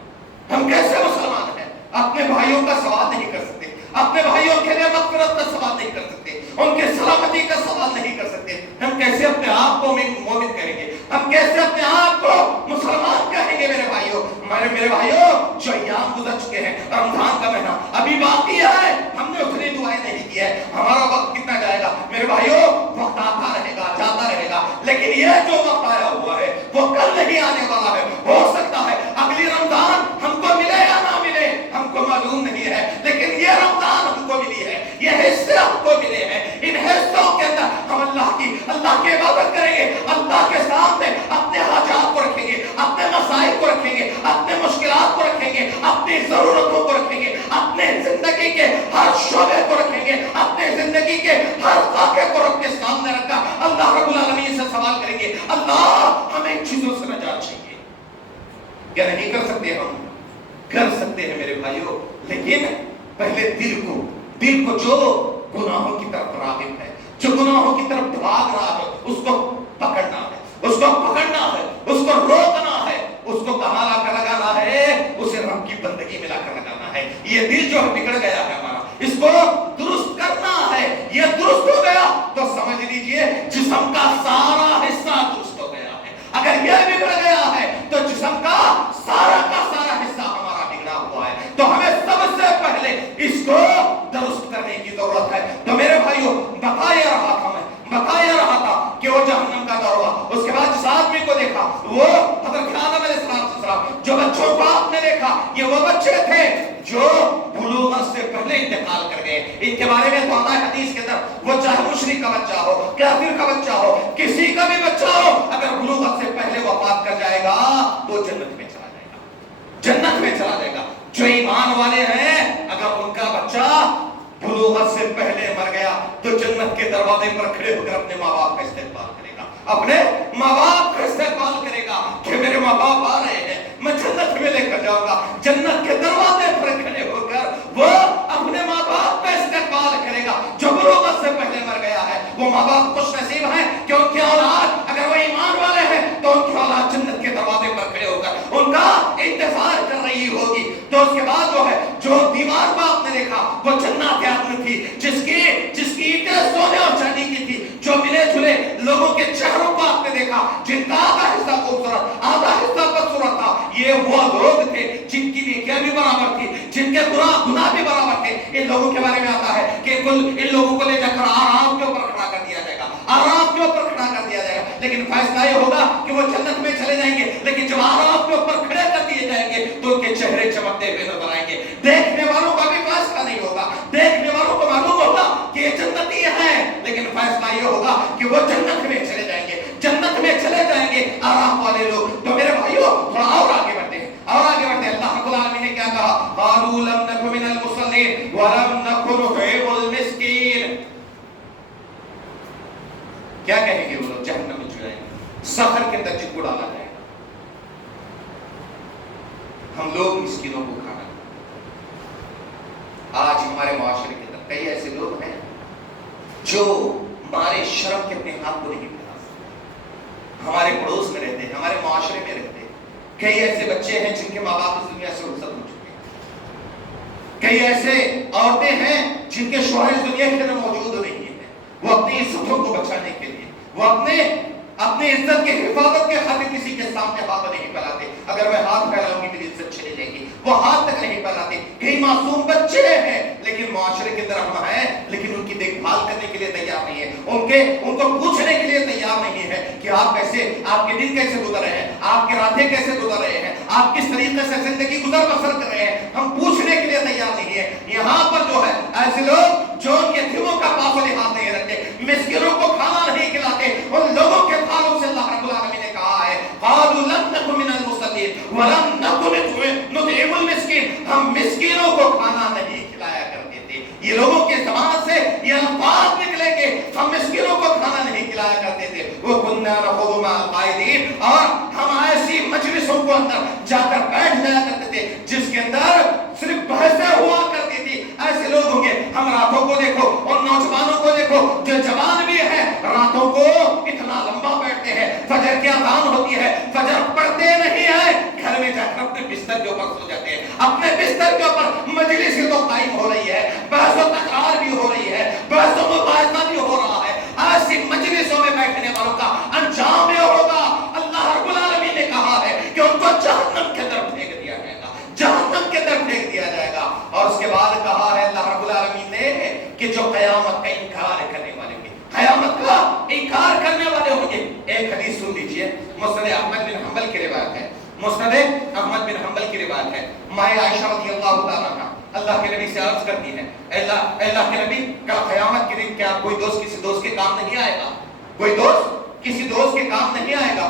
ہم کیسے مسلمان ہیں؟ اپنے بھائیوں کا سوال نہیں کر سکتے، اپنے بھائیوں کے لیے مغفرت کا سوال نہیں کر سکتے، ان کے سلامتی کا سوال نہیں کر سکتے۔ ہم کیسے اپنے آپ کو مومن کہیں گے؟ ہم کیسے اپنے آپ کو مسلمان کہیں گے؟ میرے بھائیوں، میرے بھائیوں، جو ایام گزر چکے ہیں، رمضان کا مہینہ ابھی باقی ہے، ہم نے اتنی دعائیں نہیں کی ہے، ہمارا وقت کتنا جائے گا؟ میرے بھائیوں، وقت آتا رہے گا، جاتا رہے گا، لیکن یہ جو وقت آیا ہوا ہے وہ کل نہیں آنے والا ہے۔ ہو سکتا ہے اگلی رمضان ہم کو ملے یا نہ ملے، ہم کو معلوم نہیں ہے، لیکن یہ رمضان ہم کو ملی ہے، یہ حصے ہم کو ملے ہیں۔ ان حصوں کے اندر ہم اللہ کی عبادت کریں گے، اللہ کے سامنے اپنے حاجات کو رکھیں گے، اپنے مسائل کو رکھیں گے، اپنے مشکلات کو رکھیں گے، اپنی ضرورتوں کو رکھیں گے، اپنے زندگی کے ہر شعبے کو رکھیں گے، اپنے زندگی کے ہر واقعے کو رکھ کے سامنے رکھا اللہ رب العالمین سے سوال کریں گے، اللہ ہمیں ان چیزوں سے نجات چاہیے۔ کیا نہیں کر سکتے؟ ہم کر سکتے ہیں میرے بھائیوں، لیکن پہلے دل کو جو گناہوں کی طرف راغب ہے، جو گناہوں کی طرف بھاگ رہا ہے، اس کو پکڑنا ہے، اس کو روکنا ہے، اس کو کہاں لا کر لگانا ہے؟ اسے رب کی بندگی میں لا کر لگانا ہے۔ یہ دل جو ہے بگڑ گیا ہے ہمارا، اس کو درست کرنا ہے۔ یہ درست ہو گیا تو سمجھ لیجئے جسم کا سارا حصہ درست ہو گیا ہے۔ اگر یہ بگڑ گیا ہے تو جسم کا سارا حصہ ہمارا بگڑا ہوا ہے۔ تو ہمیں سب سے پہلے اس کو درست کرنے کی ضرورت ہے۔ تو میرے بھائیوں، بتا یہ رہا تھا کہ وہ جہنم کا دور ہوا۔ اس کے بعد جس آدمی کو دیکھا، وہ حضرت آدم علیہ السلام، جو بچوں کو آپ نے دیکھا، یہ وہ بچے تھے جو بلوغت سے پہلے انتقال کر گئے۔ ان کے بارے میں تو آتا ہے حدیث کے اندر، وہ چاہے مشرک کا بچہ ہو، کافر کا بچہ ہو، کسی کا بھی بچہ ہو، اگر بلوغت سے پہلے وفات کر جائے گا تو جنت میں چلا جائے گا۔ جو ایمان والے ہیں، اگر ان کا بچہ بلوغت سے پہلے مر گیا تو جنت کے دروازے پر کھڑے ہو کر اپنے ماں باپ کا استقبال کرے گا، اپنے ماں باپ کا استقبال کرے گا کہ میرے ماں باپ آ رہے ہیں، میں جنت میں لے کر جاؤں گا۔ جنت کے دروازے پر کھڑے ہو کر وہ اپنے ماں باپ کا استقبال کرے گا۔ جو بلوغت سے پہلے مر گیا ہے، وہ ماں باپ خوش نصیب ہیں کہ ان کی اولاد، اگر وہ ایمان والے ہیں تو ان کی اولاد جنت کے دروازے پر کھڑے ہو کر ان کا انتظار کر رہی ہوگی۔ تو اس کے بعد جو دیوار کو آپ نے دیکھا، وہ جنت عدن تھی، جس کی اینٹیں سونے اور چاندی کی تھی۔ جو ملے جلے لوگوں کے چہروں کو آپ نے دیکھا، جن کا آدھا حصہ خوبصورت، آدھا حصہ بدصورت تھا۔ یہ وہ لوگ تھے جن کی نیکیاں بھی برابر تھی، جن کے گناہ بھی برابر تھے۔ ان لوگوں کے بارے میں آتا ہے کہ ان لوگوں کو لے جا کر آرام کے اوپر کھڑا کر دیا جائے گا، لیکن فیصلہ یہ ہوگا کہ وہ جنت میں چلے جائیں گے، لیکن جب آرام کے اوپر کھڑے کر دیے جائیں گے تو ان کے چہرے چمکتے ہوئے نظر آئیں گے۔ دیکھنے والوں کا بھی فیصلہ نہیں ہوگا، دیکھنے والوں کو معلوم ہوگا کہ یہ جنتی ہیں، لیکن فیصلہ یہ ہوگا کہ وہ جنت میں چلے جائیں گے، آرام والے لوگ۔ تو میرے بھائیو، تھوڑا اور آگے بڑھتے ہیں، اللہ رب العالمین نے کیا کہا؟ قالوا لم نک من المصلین ولم نک نطعم المسکین۔ کیا کہیں گے وہ لوگ؟ جہنم میں جائیں گے، سفر کے اندر جن کو ڈالا جائے گا۔ ہم لوگ مسکینوں کو کھانا۔ آج ہمارے معاشرے کے اندر کئی ایسے لوگ ہیں جو ہمارے شرم کے اپنے ہاتھ کو نہیں پھیلا سکتے، ہمارے پڑوس میں رہتے ہیں، ہمارے معاشرے میں رہتے ہیں۔ کئی ایسے بچے ہیں جن کے ماں باپ اس دنیا سے رخصت ہو چکے ہیں، کئی ایسے عورتیں ہیں جن کے شوہر اس دنیا کے اندر موجود نہیں ہیں۔ وہ اپنی عزتوں کو بچانے کے لیے، وہ اپنی عزت کی حفاظت کے خاطر کسی کے سامنے ہاتھ نہیں پھیلاتے۔ اگر میں ہاتھ پھیلاؤں گی میری عزت چلی جائے گی، وہ ہاتھ تک نہیں پھیلاتے۔ کئی معصوم بچے ہیں لیکن معاشرے کے اندر ہم ہیں، لیکن ان کی دیکھ بھال کرنے کے لیے تیار نہیں ہے، ان کو پوچھنے کے لیے تیار نہیں ہے کہ آپ کیسے، آپ کے دن کیسے گزر رہے ہیں، آپ کے راتیں کیسے گزر رہے ہیں، آپ کس طریقے سے زندگی گزر بسر کر رہے ہیں۔ ہم پوچھنے کے لیے تیار نہیں ہے۔ یہاں پر جو ہے ایسے لوگ جو یتیموں کا پاس و لحاظ نہیں رکھتے، مسکینوں کو کھانا نہیں کھلاتے، ان لوگوں کے تعلق سے اللہ رب العالمین نے کہا ہے قالوا لم نک من المصلین ولم نک نطعم المسکین۔ ہم مسکینوں کو کھانا نہیں کھلایا کرتے تھے۔ یہ لوگوں کے زبان سے یہ الفاظ نکلیں گے، ہم مسکینوں کو کھانا نہیں کھلایا کرتے تھے۔ وَكُنَّا نَخُوضُ مَعَ الْقَاعِدِينَ، اور ہم ایسی مجلسوں کو اندر جا کر بیٹھ جایا کرتے تھے جس کے اندر صرف بحثیں ہوا کرتی تھی۔ ایسے لوگ ہوں گے ہم راتوں کو دیکھو اور نوجوانوں کو دیکھو جو جوان بھی ہے راتوں کو اتنا لمبا بیٹھتے ہیں، فجر کی اذان ہوتی ہے فجر پڑھتے نہیں ہیں، گھر میں جا کر اپنے بستر کے اوپر سو جاتے ہیں، اپنے بستر کے اوپر مجلس تو قائم ہو رہی ہے، بحث و تکرار بھی ہو رہی ہے، بحث و مباحثہ بھی ہو رہا ہے، ایسی مجلسوں میں بیٹھنے والوں کا انجام یہ ہوگا اللہ رب العالمین نے کہا ہے کہ ان کو جہنم کے اندر پھینک دیا جائے گا، جہنم کے اندر پھینک دیا جائے گا۔ اور اس کے بعد کہا ہے اللہ رب العالمین نے کہ جو قیامت کا انکار کرنے والے ہوں گے، قیامت کا انکار کرنے والے ہوں گے۔ ایک حدیث سن لیجئے، مسند احمد بن حنبل کی روایت ہے، مسند احمد بن حنبل کی روایت ہے، ماں عائشہ رضی اللہ تعالیٰ عنہا اللہ کے نبی سے عرض کرتی ہے، اللہ کے نبی کل قیامت کے دن کیا کوئی دوست کسی دوست کے کام نہیں آئے گا؟ کوئی دوست کسی دوست کے کام نہیں آئے گا؟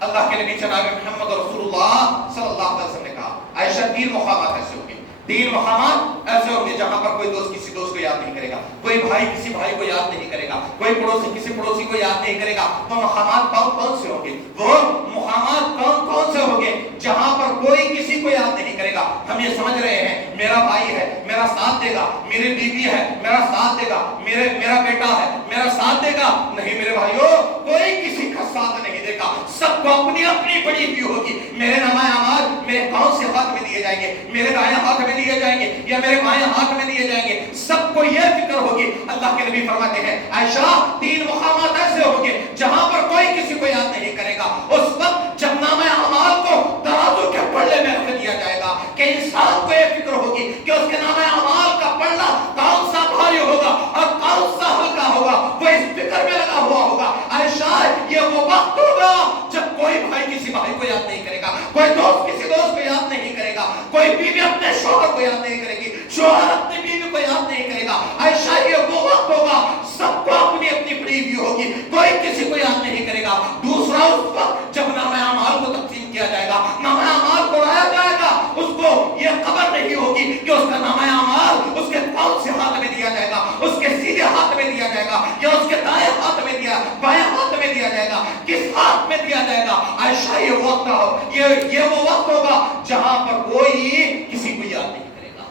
اللہ کے نبی جناب محمد رسول اللہ صلی اللہ علیہ وسلم نے کہا عائشہ 3 مقامات ایسے ہوں گے، 3 مقامات ایسے ہوں گے جہاں پر کوئی دوست کسی دوست کو یاد نہیں کرے گا، کوئی بھائی کسی بھائی کو یاد نہیں کرے گا، کوئی پڑوسی کسی پڑوسی کو یاد نہیں کرے گا۔ تو مقامات کون سے ہوں گے؟ وہ مقامات کون سے ہوں گے جہاں پر کوئی کسی کو یاد نہیں کرے گا؟ ہم یہ سمجھ رہے ہیں میرا بھائی ہے میرا ساتھ دے گا، میری بیوی ہے میرا ساتھ دے گا، میرا بیٹا ہے میرا ساتھ دے گا۔ نہیں میرے بھائیو، کوئی کسی کا ساتھ نہیں دے گا، سب کو اپنی اپنی بڑی ہوئی ہوگی۔ میرے نامہ اعمال میرے کون سے ہاتھ میں دیے جائیں گے؟ میرے دائیں ہاتھ میں دیے جائیں گے یا میرے بائیں ہاتھ میں دیے جائیں گے؟ سب کو یہ فکر ہوگی۔ اللہ کے نبی فرماتے ہیں عائشہ 3 مقامات ایسے ہوں گے جہاں پر کوئی کسی کو یاد نہیں کرے گا۔ اس وقت جب نامہ اعمال کو ترازو کے پلڑے میں رکھ دیا جائے گا کہ انسان کو یہ فکر ہوگی کہ اس کے نامہ اعمال کا پلڑا کون سا بھاری ہوگا اور کون سا ہلکا ہوگا، وہ اس فکر میں لگا ہوا ہوگا۔ عائشہ یہ وہ وقت ہوگا جب کوئی بھائی کسی بھائی کو یاد نہیں کرے گا، کوئی دوست کسی دوست کو یاد نہیں کرے گا، کوئی بیوی اپنے شوہر کو یاد نہیں کرے گی، شوہر اپنی بیوی کو یاد نہیں کرے گا۔ عائشہ یہ وہ وقت ہوگا سب کو اپنی اپنی بیوی ہوگی، کوئی کسی کو یاد نہیں کرے گا۔ دوسرا اس وقت جب نامہ اعمال کو تقسیم کیا جائے گا، نامہ اعمال کو اڑایا جائے گا، اس کو یہ خبر نہیں ہوگی کہ اس کا نامہ اعمال اس کے کون سے ہاتھ میں دیا جائے گا، اس کے سیدھے ہاتھ میں دیا جائے گا یا اس کے دائیں ہاتھ میں دیا بائیں ہاتھ میں دیا جائے گا، کس ہاتھ میں دیا جائے گا۔ عائشہ یہ وقت یہ وہ وقت ہوگا جہاں پر کوئی کسی کو یاد نہیں کرے گا۔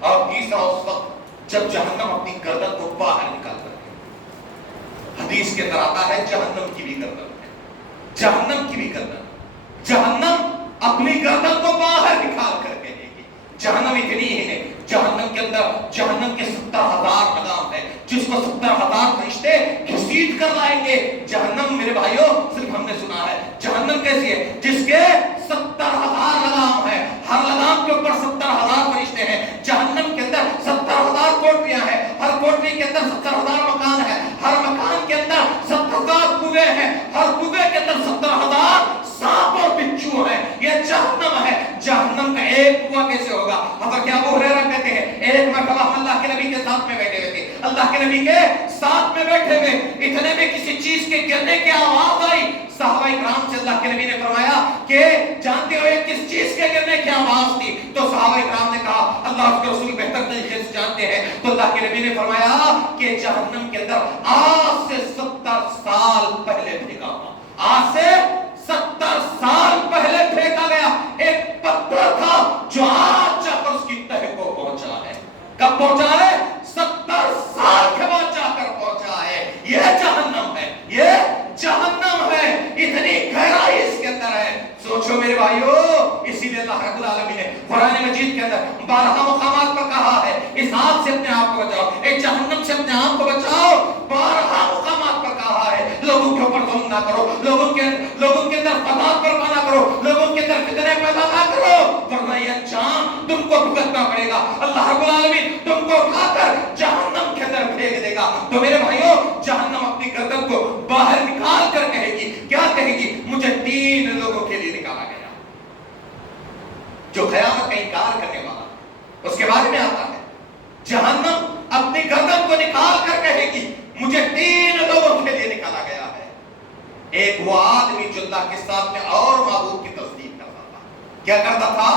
اور تیسرا اس وقت جب جہنم اپنی گردن کو باہر نکال کر کے، حدیث کے اندر آتا ہے جہنم کی بھی گردن ہے، جہنم کی بھی گردن، جہنم اپنی گردن کو باہر نکال کر کے دے گی۔ جہنم اتنی ہی نہیں، جہنم کے اندر جہنم کے 70,000 لگام ہے جس کو 70,000 فرشتے گھسیٹ کر لائیں گے۔ جہنم میرے بھائیوں صرف ہم نے سنا ہے، جہنم کیسی ہے جس کے 70,000 لگام ہے، ہر لگام کے اوپر 70,000 فرشتے ہیں۔ جہنم کے اندر 70,000 کوٹریاں ہیں، ہر کوٹری کے اندر 70,000 مکان ہے، ہر مکان کے اندر 70,000 کنویں ہیں، ہر کنویں کے اندر 70,000 سانپ اور بچھو ہیں۔ یہ جہنم ہے۔ جہنم کا ایک کنواں کیسے ہوگا؟ حضرت ابو ہریرہ کہتے ہیں ایک مرتبہ ہم اللہ کے نبی کے ساتھ میں بیٹھے ہوئے تھے، اللہ کے نبی کے ساتھ میں بیٹھے ہوئے اتنے میں کسی چیز کے گرنے کی آواز آئی۔ صحابہ کرام سے اللہ کے نبی نے فرمایا کہ جانتے ہو یہ کس چیز کے گرنے کی آواز تھی؟ تو صحابہ کرام نے کہا اللہ کے رسول بہتر طریقے سے جانتے ہیں۔ تو اللہ کے نبی نے فرمایا کہ جہنم کے اندر آج سے 70 سال پہلے پھینکا ہوا، آج سے 70 سال پہلے پھینکا گیا ایک پتھر تھا جو آج جا کر اس کی تہ کو پہنچا ہے۔ کب پہنچا ہے؟ 70 سال کے بعد جا کر پہنچا ہے۔ یہ جہنم ہے، یہ جہنم ہے، اتنی گہرائی اس کے اندر ہے۔ سوچو میرے بھائیو، اسی لیے اللہ رب العالمین نے قرآن مجید کے اندر 12 مقامات پر کہا ہے اس آگ سے اپنے آپ کو بچاؤ، اس جہنم سے اپنے آپ کو بچاؤ۔ 12 مقامات پر کہا ہے لوگوں کے اوپر ظلم نہ کرو، لوگوں کے اندر فساد برپا نہ کرو، لوگوں کے اندر فتنے پیدا نہ کرو، ورنہ یہ انجام تم کو بھگتنا پڑے گا۔ اللہ رب العالمین تم کو اٹھا کر جہنم کے اندر پھینک دے گا۔ تو میرے بھائیو جہنم اپنی گردن کو باہر نکال کر کہے گی، کیا کہے گی؟ مجھے 3 لوگوں کے لیے نکالا گیا، جو قیامت کا انکار کرنے والا۔ اس کے بعد میں آتا ہے جہنم اپنی گردن کو نکال کر کہے گی مجھے 3 لوگوں کے لیے نکالا گیا ہے۔ ایک وہ آدمی جو اللہ کے ساتھ میں اور معبود کی تصدیق کرتا تھا، کیا کرتا تھا؟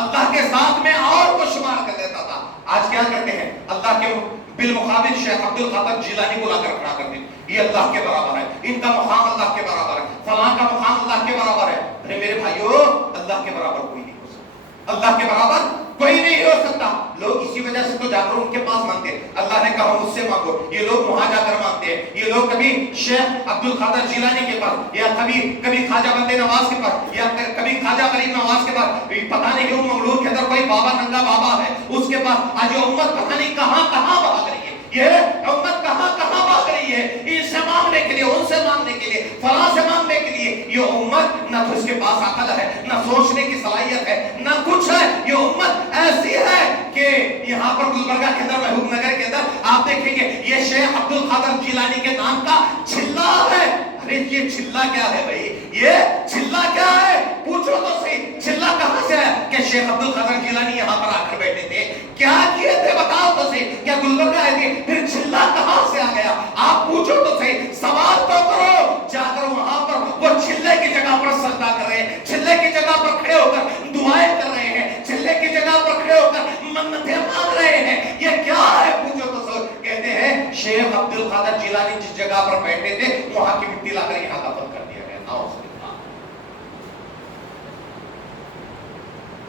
اللہ کے ساتھ میں اور کو شمار کر دیتا تھا۔ آج کیا کرتے ہیں؟ اللہ کے بالمقابل شیخ عبد القادر جیلانی کو لا کر کھڑا کرتے ہیں، یہ اللہ کے برابر ہے، ان کا مقام اللہ کے برابر ہے، فلاں کا مقام اللہ کے برابر ہے۔ ارے میرے بھائیو اللہ کے برابر کوئی نہیں ہو سکتا، اللہ کے برابر کوئی نہیں ہو سکتا. لوگ اسی وجہ سے تو جا کر ان کے پاس مانگتے ہیں. اللہ نے کہا مجھ سے مانگو. یہ لوگ وہاں جا کر مانگتے ہیں. یہ لوگ کبھی شیخ عبد القادر جیلانی کے پاس, یا کبھی خواجہ بندے نواز کے پاس, یا کبھی خواجہ غریب نواز کے پاس, پتہ نہیں کیوں مولود کے اندر کوئی بابا ننگا بابا ہے اس کے پاس. آج امت پتہ نہیں کہاں کہاں بھاگ رہی ہے. یہ امت کہاں کہاں بھاگ رہی ہے, ان سے مانگنے کے لیے, ان سے مانگنے کے لیے, فلاں سے مانگنے کے لیے. یہ امت نہ تو اس کے پاس عقل ہے, نہ سوچنے کی صلاحیت ہے, نہ کچھ ہے. یہ امت ایسی ہے کہ یہاں پر گلبرگہ کے اندر, محبوب نگر کے اندر آپ دیکھیں گے یہ شیخ عبد القادر جیلانی کے نام کا چھلا ہے. ارے یہ چھلا کیا ہے بھائی, یہ چھلا کیا ہے, پوچھو تو صحیح چھلا کہاں سے ہے؟ کہ شیخ عبد القادر جیلانی یہاں پر آ کر بیٹھے تھے, کیا کیے تھے بتاؤ تو صحیح, کیا گلبرگہ آئے تھے, پھر چھلا کہاں سے آ گیا آپ پوچھو تو صحیح, سوال تو کرو. جا کر وہاں پر وہ چھلے کی جگہ پر سجدہ کر رہے ہیں, چھلے کی جگہ پر کھڑے ہو کر دعائیں کر رہے ہیں, چھلے کی جگہ پر کھڑے ہو کر منتیں مانگ رہے ہیں. یہ کیا ہے پوچھو تو صحیح. کہتے ہیں شیخ عبد القادر جیلانی جس جگہ پر بیٹھے تھے وہاں کی مٹی لا کر یہاں دفن کر دیا گیا.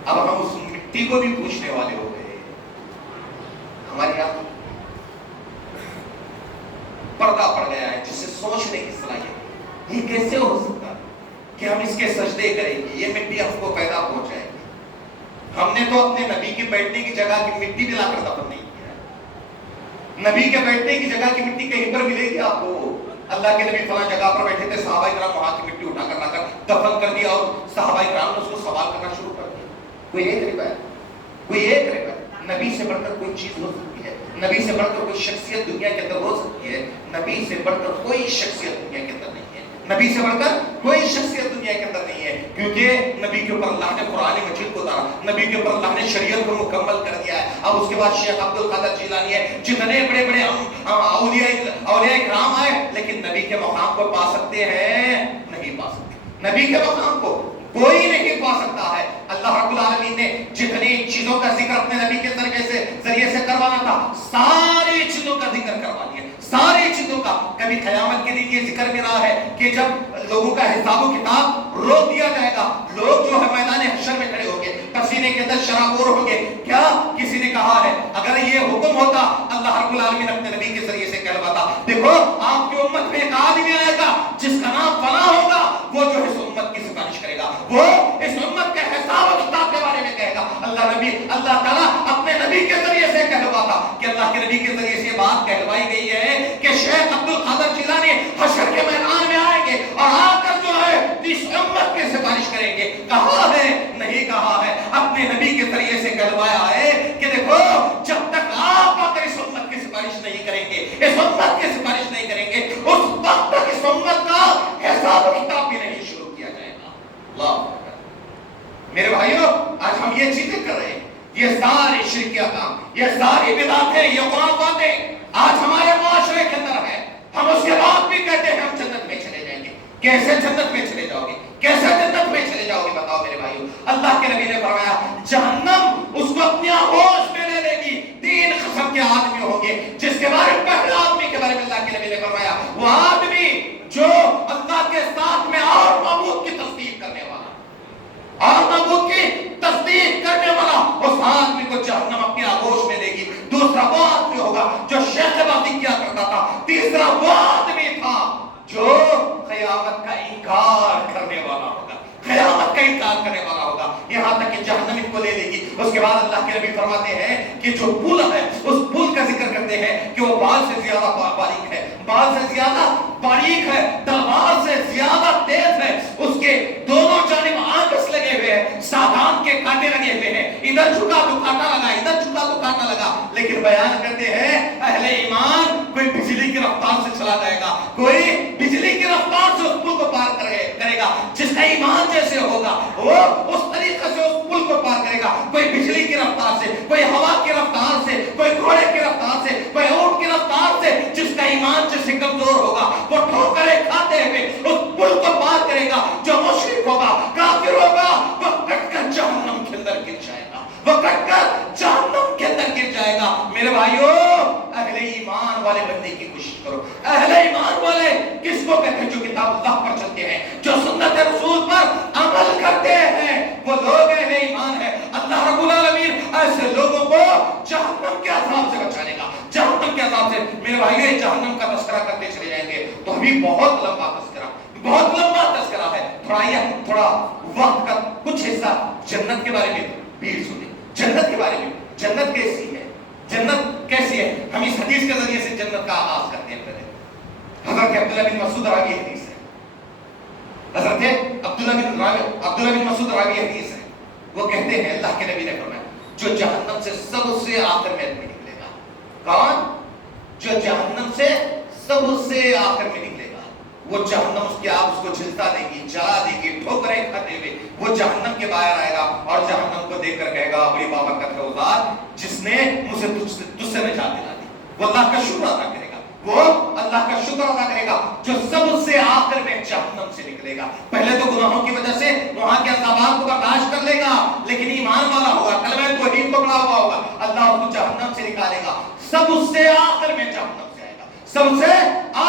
اب ہم اس مٹی کو بھی پوچھنے والے ہو گئے. ہماری آپ پردہ پڑ گیا ہے جس سے سوچنے کی صلاحیت. یہ کیسے ہو سکتا کہ ہم اس کے سجدے کریں گے, یہ مٹی ہم کو پیدا پہنچائے گی. ہم نے تو اپنے نبی کی بیٹھنے کی جگہ کی مٹی بھی لا کر دفن نہیں کیا. نبی کے بیٹھنے کی جگہ کی مٹی کہیں پر ملے گی آپ کو؟ اللہ کے نبی فلاں جگہ پر بیٹھے تھے, صحابہ کرام وہاں کی مٹی اٹھا کر لا کر دفن کر دیا, اور صحابہ کرام نے اس کو سوال کرنا شروع کر دیا. کوئی ایک روایت, کوئی ایک روایت. نبی سے بڑھ کر کوئی چیز ہو سکتی ہے, نبی سے بڑھ کر کوئی شخصیت دنیا کے اندر ہو سکتی ہے. نبی سے بڑھ کر کوئی شخصیت دنیا کے اندر نہیں ہے, نبی سے بڑھ کر کوئی شخصیت دنیا کے اندر نہیں ہے. کیونکہ نبی کے اوپر اللہ نے قرآن مجید کو اتارا, نبی کے اوپر اللہ نے شریعت کو مکمل کر دیا ہے. اب اس کے بعد شیخ عبد القادر جیلانی ہے, جتنے بڑے بڑے اولیاء کرام آئے, لیکن نبی کے مقام کو پا سکتے ہیں؟ نہیں پا سکتے. نبی کے مقام کو کوئی نہیں پا سکتا ہے. اللہ رب العالمین نے جتنی چیزوں کا ذکر اپنے نبی کے ذریعے سے کروانا تھا, ساری چیزوں کا ذکر کروا دیا, ساری چیزوں کا. کبھی قیامت کے دن یہ ذکر بھی رہا ہے کہ جب لوگوں کا حساب و کتاب روک دیا جائے گا, لوگ جو ہے میدان حشر میں کھڑے ہوں گے, پسینے کے اندر شرابور ہوں گے. کیا کسی نے کہا ہے اگر یہ حکم ہوتا اللہ رب العالمین اپنے نبی کے ذریعے سے کہلواتا, دیکھو آپ کی امت میں ایک آدمی آئے گا جس کا نام فلاں ہوگا, وہ جو ہے اس امت کی سفارش کرے گا, وہ اس امت کے حساب و کتاب کے بارے میں کہے گا. اللہ تعالیٰ اپنے نبی کے ذریعے سے کہلواتا کہ اللہ کے نبی کے ذریعے سے یہ بات کہلوائی گئی ہے کہ شیخ عبد القادر جیلانی حشر کے میدان میں آئیں گے اور آ کر جو ہے اس امت کی سفارش کریں گے. کہا ہے نہیں کہا ہے, اپنے نبی کے ذریعے سے کہلوایا ہے کہ دیکھو جب تک آپ آ کر اس امت کی سفارش نہیں کریں گے, اس امت کی سفارش نہیں کریں گے, اس وقت تک اس امت کا حساب و کتاب بھی نہیں شروع کیا جائے گا. اللہ میرے بھائیوں, آج ہم یہ چیزیں کر رہے ہیں, یہ ساری شرکیات, یہ ساری بدعتیں, یہ خرافاتیں آج ہمارے معاشرے کے اندر ہے. ہم اس کے بعد بھی کہتے ہیں ہم جنت میں چلے جائیں گے. کیسے جنت میں چلے جاؤ گے, کیسے جنت میں چلے جاؤ گے بتاؤ میرے بھائیوں. اللہ کے نبی نے فرمایا جہنم اس کو اپنی آغوش میں لے لے گی. 3 قسم کے آدمی ہوں گے جس کے بارے میں, پہلا آدمی کے بارے میں اللہ کے نبی نے فرمایا وہ آدمی جو اللہ کے ساتھ میں اور معبود کی تصدیق کرنے والا, اور معبود کی تصدیق کرنے والا, اس آدمی کو جہنم اپنی آغوش میں لے گی. دوسرا وہ آدمی ہوگا جو شیخ بازی کیا کرتا تھا. تیسرا وہ آدمی تھا جو قیامت کا انکار کرنے والا ہوگا, قیامت کا انکار کرنے والا ہوگا, یہاں تک کہ جہنم ان کو لے لے گی. اس کے بعد اللہ کے نبی فرماتے ہیں کہ جو پل ہے, اس پل کا ذکر کرتے ہیں کہ وہ بال سے زیادہ باریک ہے, بال سے زیادہ باریک ہے, تلوار سے زیادہ تیز ہے, اس کے دونوں جانب آنکس لگے ہوئے ہیں, سادان کے کانٹے لگے ہوئے ہیں, ادھر جھکا تو کانٹا لگا, ادھر جھکا تو کانٹا لگا. لیکن بیان کرتے ہیں اہل ایمان کوئی بجلی کی رفتار سے چلا جائے گا, کوئی بجلی کی رفتار سے اس پل کو پار کرے گا. جس کا ایمان جیسے ہوگا وہ اس طریقے سے اس پل کو پار کرے گا. کوئی بجلی کی رفتار سے, کوئی ہوا کی رفتار سے, کوئی گھوڑے کی رفتار سے, کوئی اونٹ کی رفتار سے. جس کا ایمان جیسے کمزور ہوگا وہ ٹھوکریں کھاتے ہوئے اس پل کو پار کرے گا. جو مشرک ہوگا, کافر ہوگا, وہ کٹ کر جہنم کے اندر گر جائے گا, وہ کٹ کر جہنم کے اندر گر جائے گا. میرے بھائیوں, اہل ایمان والے بننے کی کوشش کرو. اہل ایمان والے کس کو کہتے ہیں؟ جو کتاب اللہ پر چلتے ہیں, جو سنت رسول پر عمل کرتے ہیں, وہ لوگ اہل ایمان ہے. اللہ رب العالمین ایسے لوگوں کو جہنم کے عذاب سے بچا لے گا، جہنم کے عذاب سے۔ میرے بھائیو یہ جہنم کا تذکرہ کرتے چلے جائیں گے تو ابھی بہت لمبا تذکرہ، بہت لمبا تذکرہ ہے۔ تھوڑا وقت کا کچھ حصہ جنت کے بارے میں بھی سنیں، جنت کے بارے میں۔ جنت کیسی ہے، جنت کیسی ہے؟ ہم اس حدیث کے ذریعے سے جنت کا آغاز کرتے ہیں۔ پہلے حضرت عبداللہ بن مسعود راوی حدیث ہے، حضرت عبداللہ بن مسعود راوی حدیث ہے، وہ کہتے ہیں اللہ کے نبی نے فرمایا جو جہنم سے سب سے آخر میں نکلے گا، کون؟ جو جہنم سے سب سے آخر میں نکلے گا، وہ جہنم اس کی آگ اس کو جھلتا دے گی، جلا دے گی، ٹھوکریں کھاتے ہوئے وہ جہنم کے باہر آئے گا اور جہنم کو دیکھ کر کہے گا بڑی بابرکت ہے وہ ذات جس نے مجھے تجھ سے نجات دلا دی۔ وہ اللہ کا شکر ادا کرے گا، وہ اللہ کا شکر ادا کرے گا جو سب سے آخر میں جہنم سے نکلے گا۔ پہلے تو گناہوں کی وجہ سے وہاں کے عذابات کو برداشت کر لے گا، لیکن ایمان والا ہوگا، کلمہ توحید کو پڑھا ہوا ہوگا، اللہ اس کو جہنم سے نکالے گا، سب سے آخر میں جہنم سے آئے گا، سب سے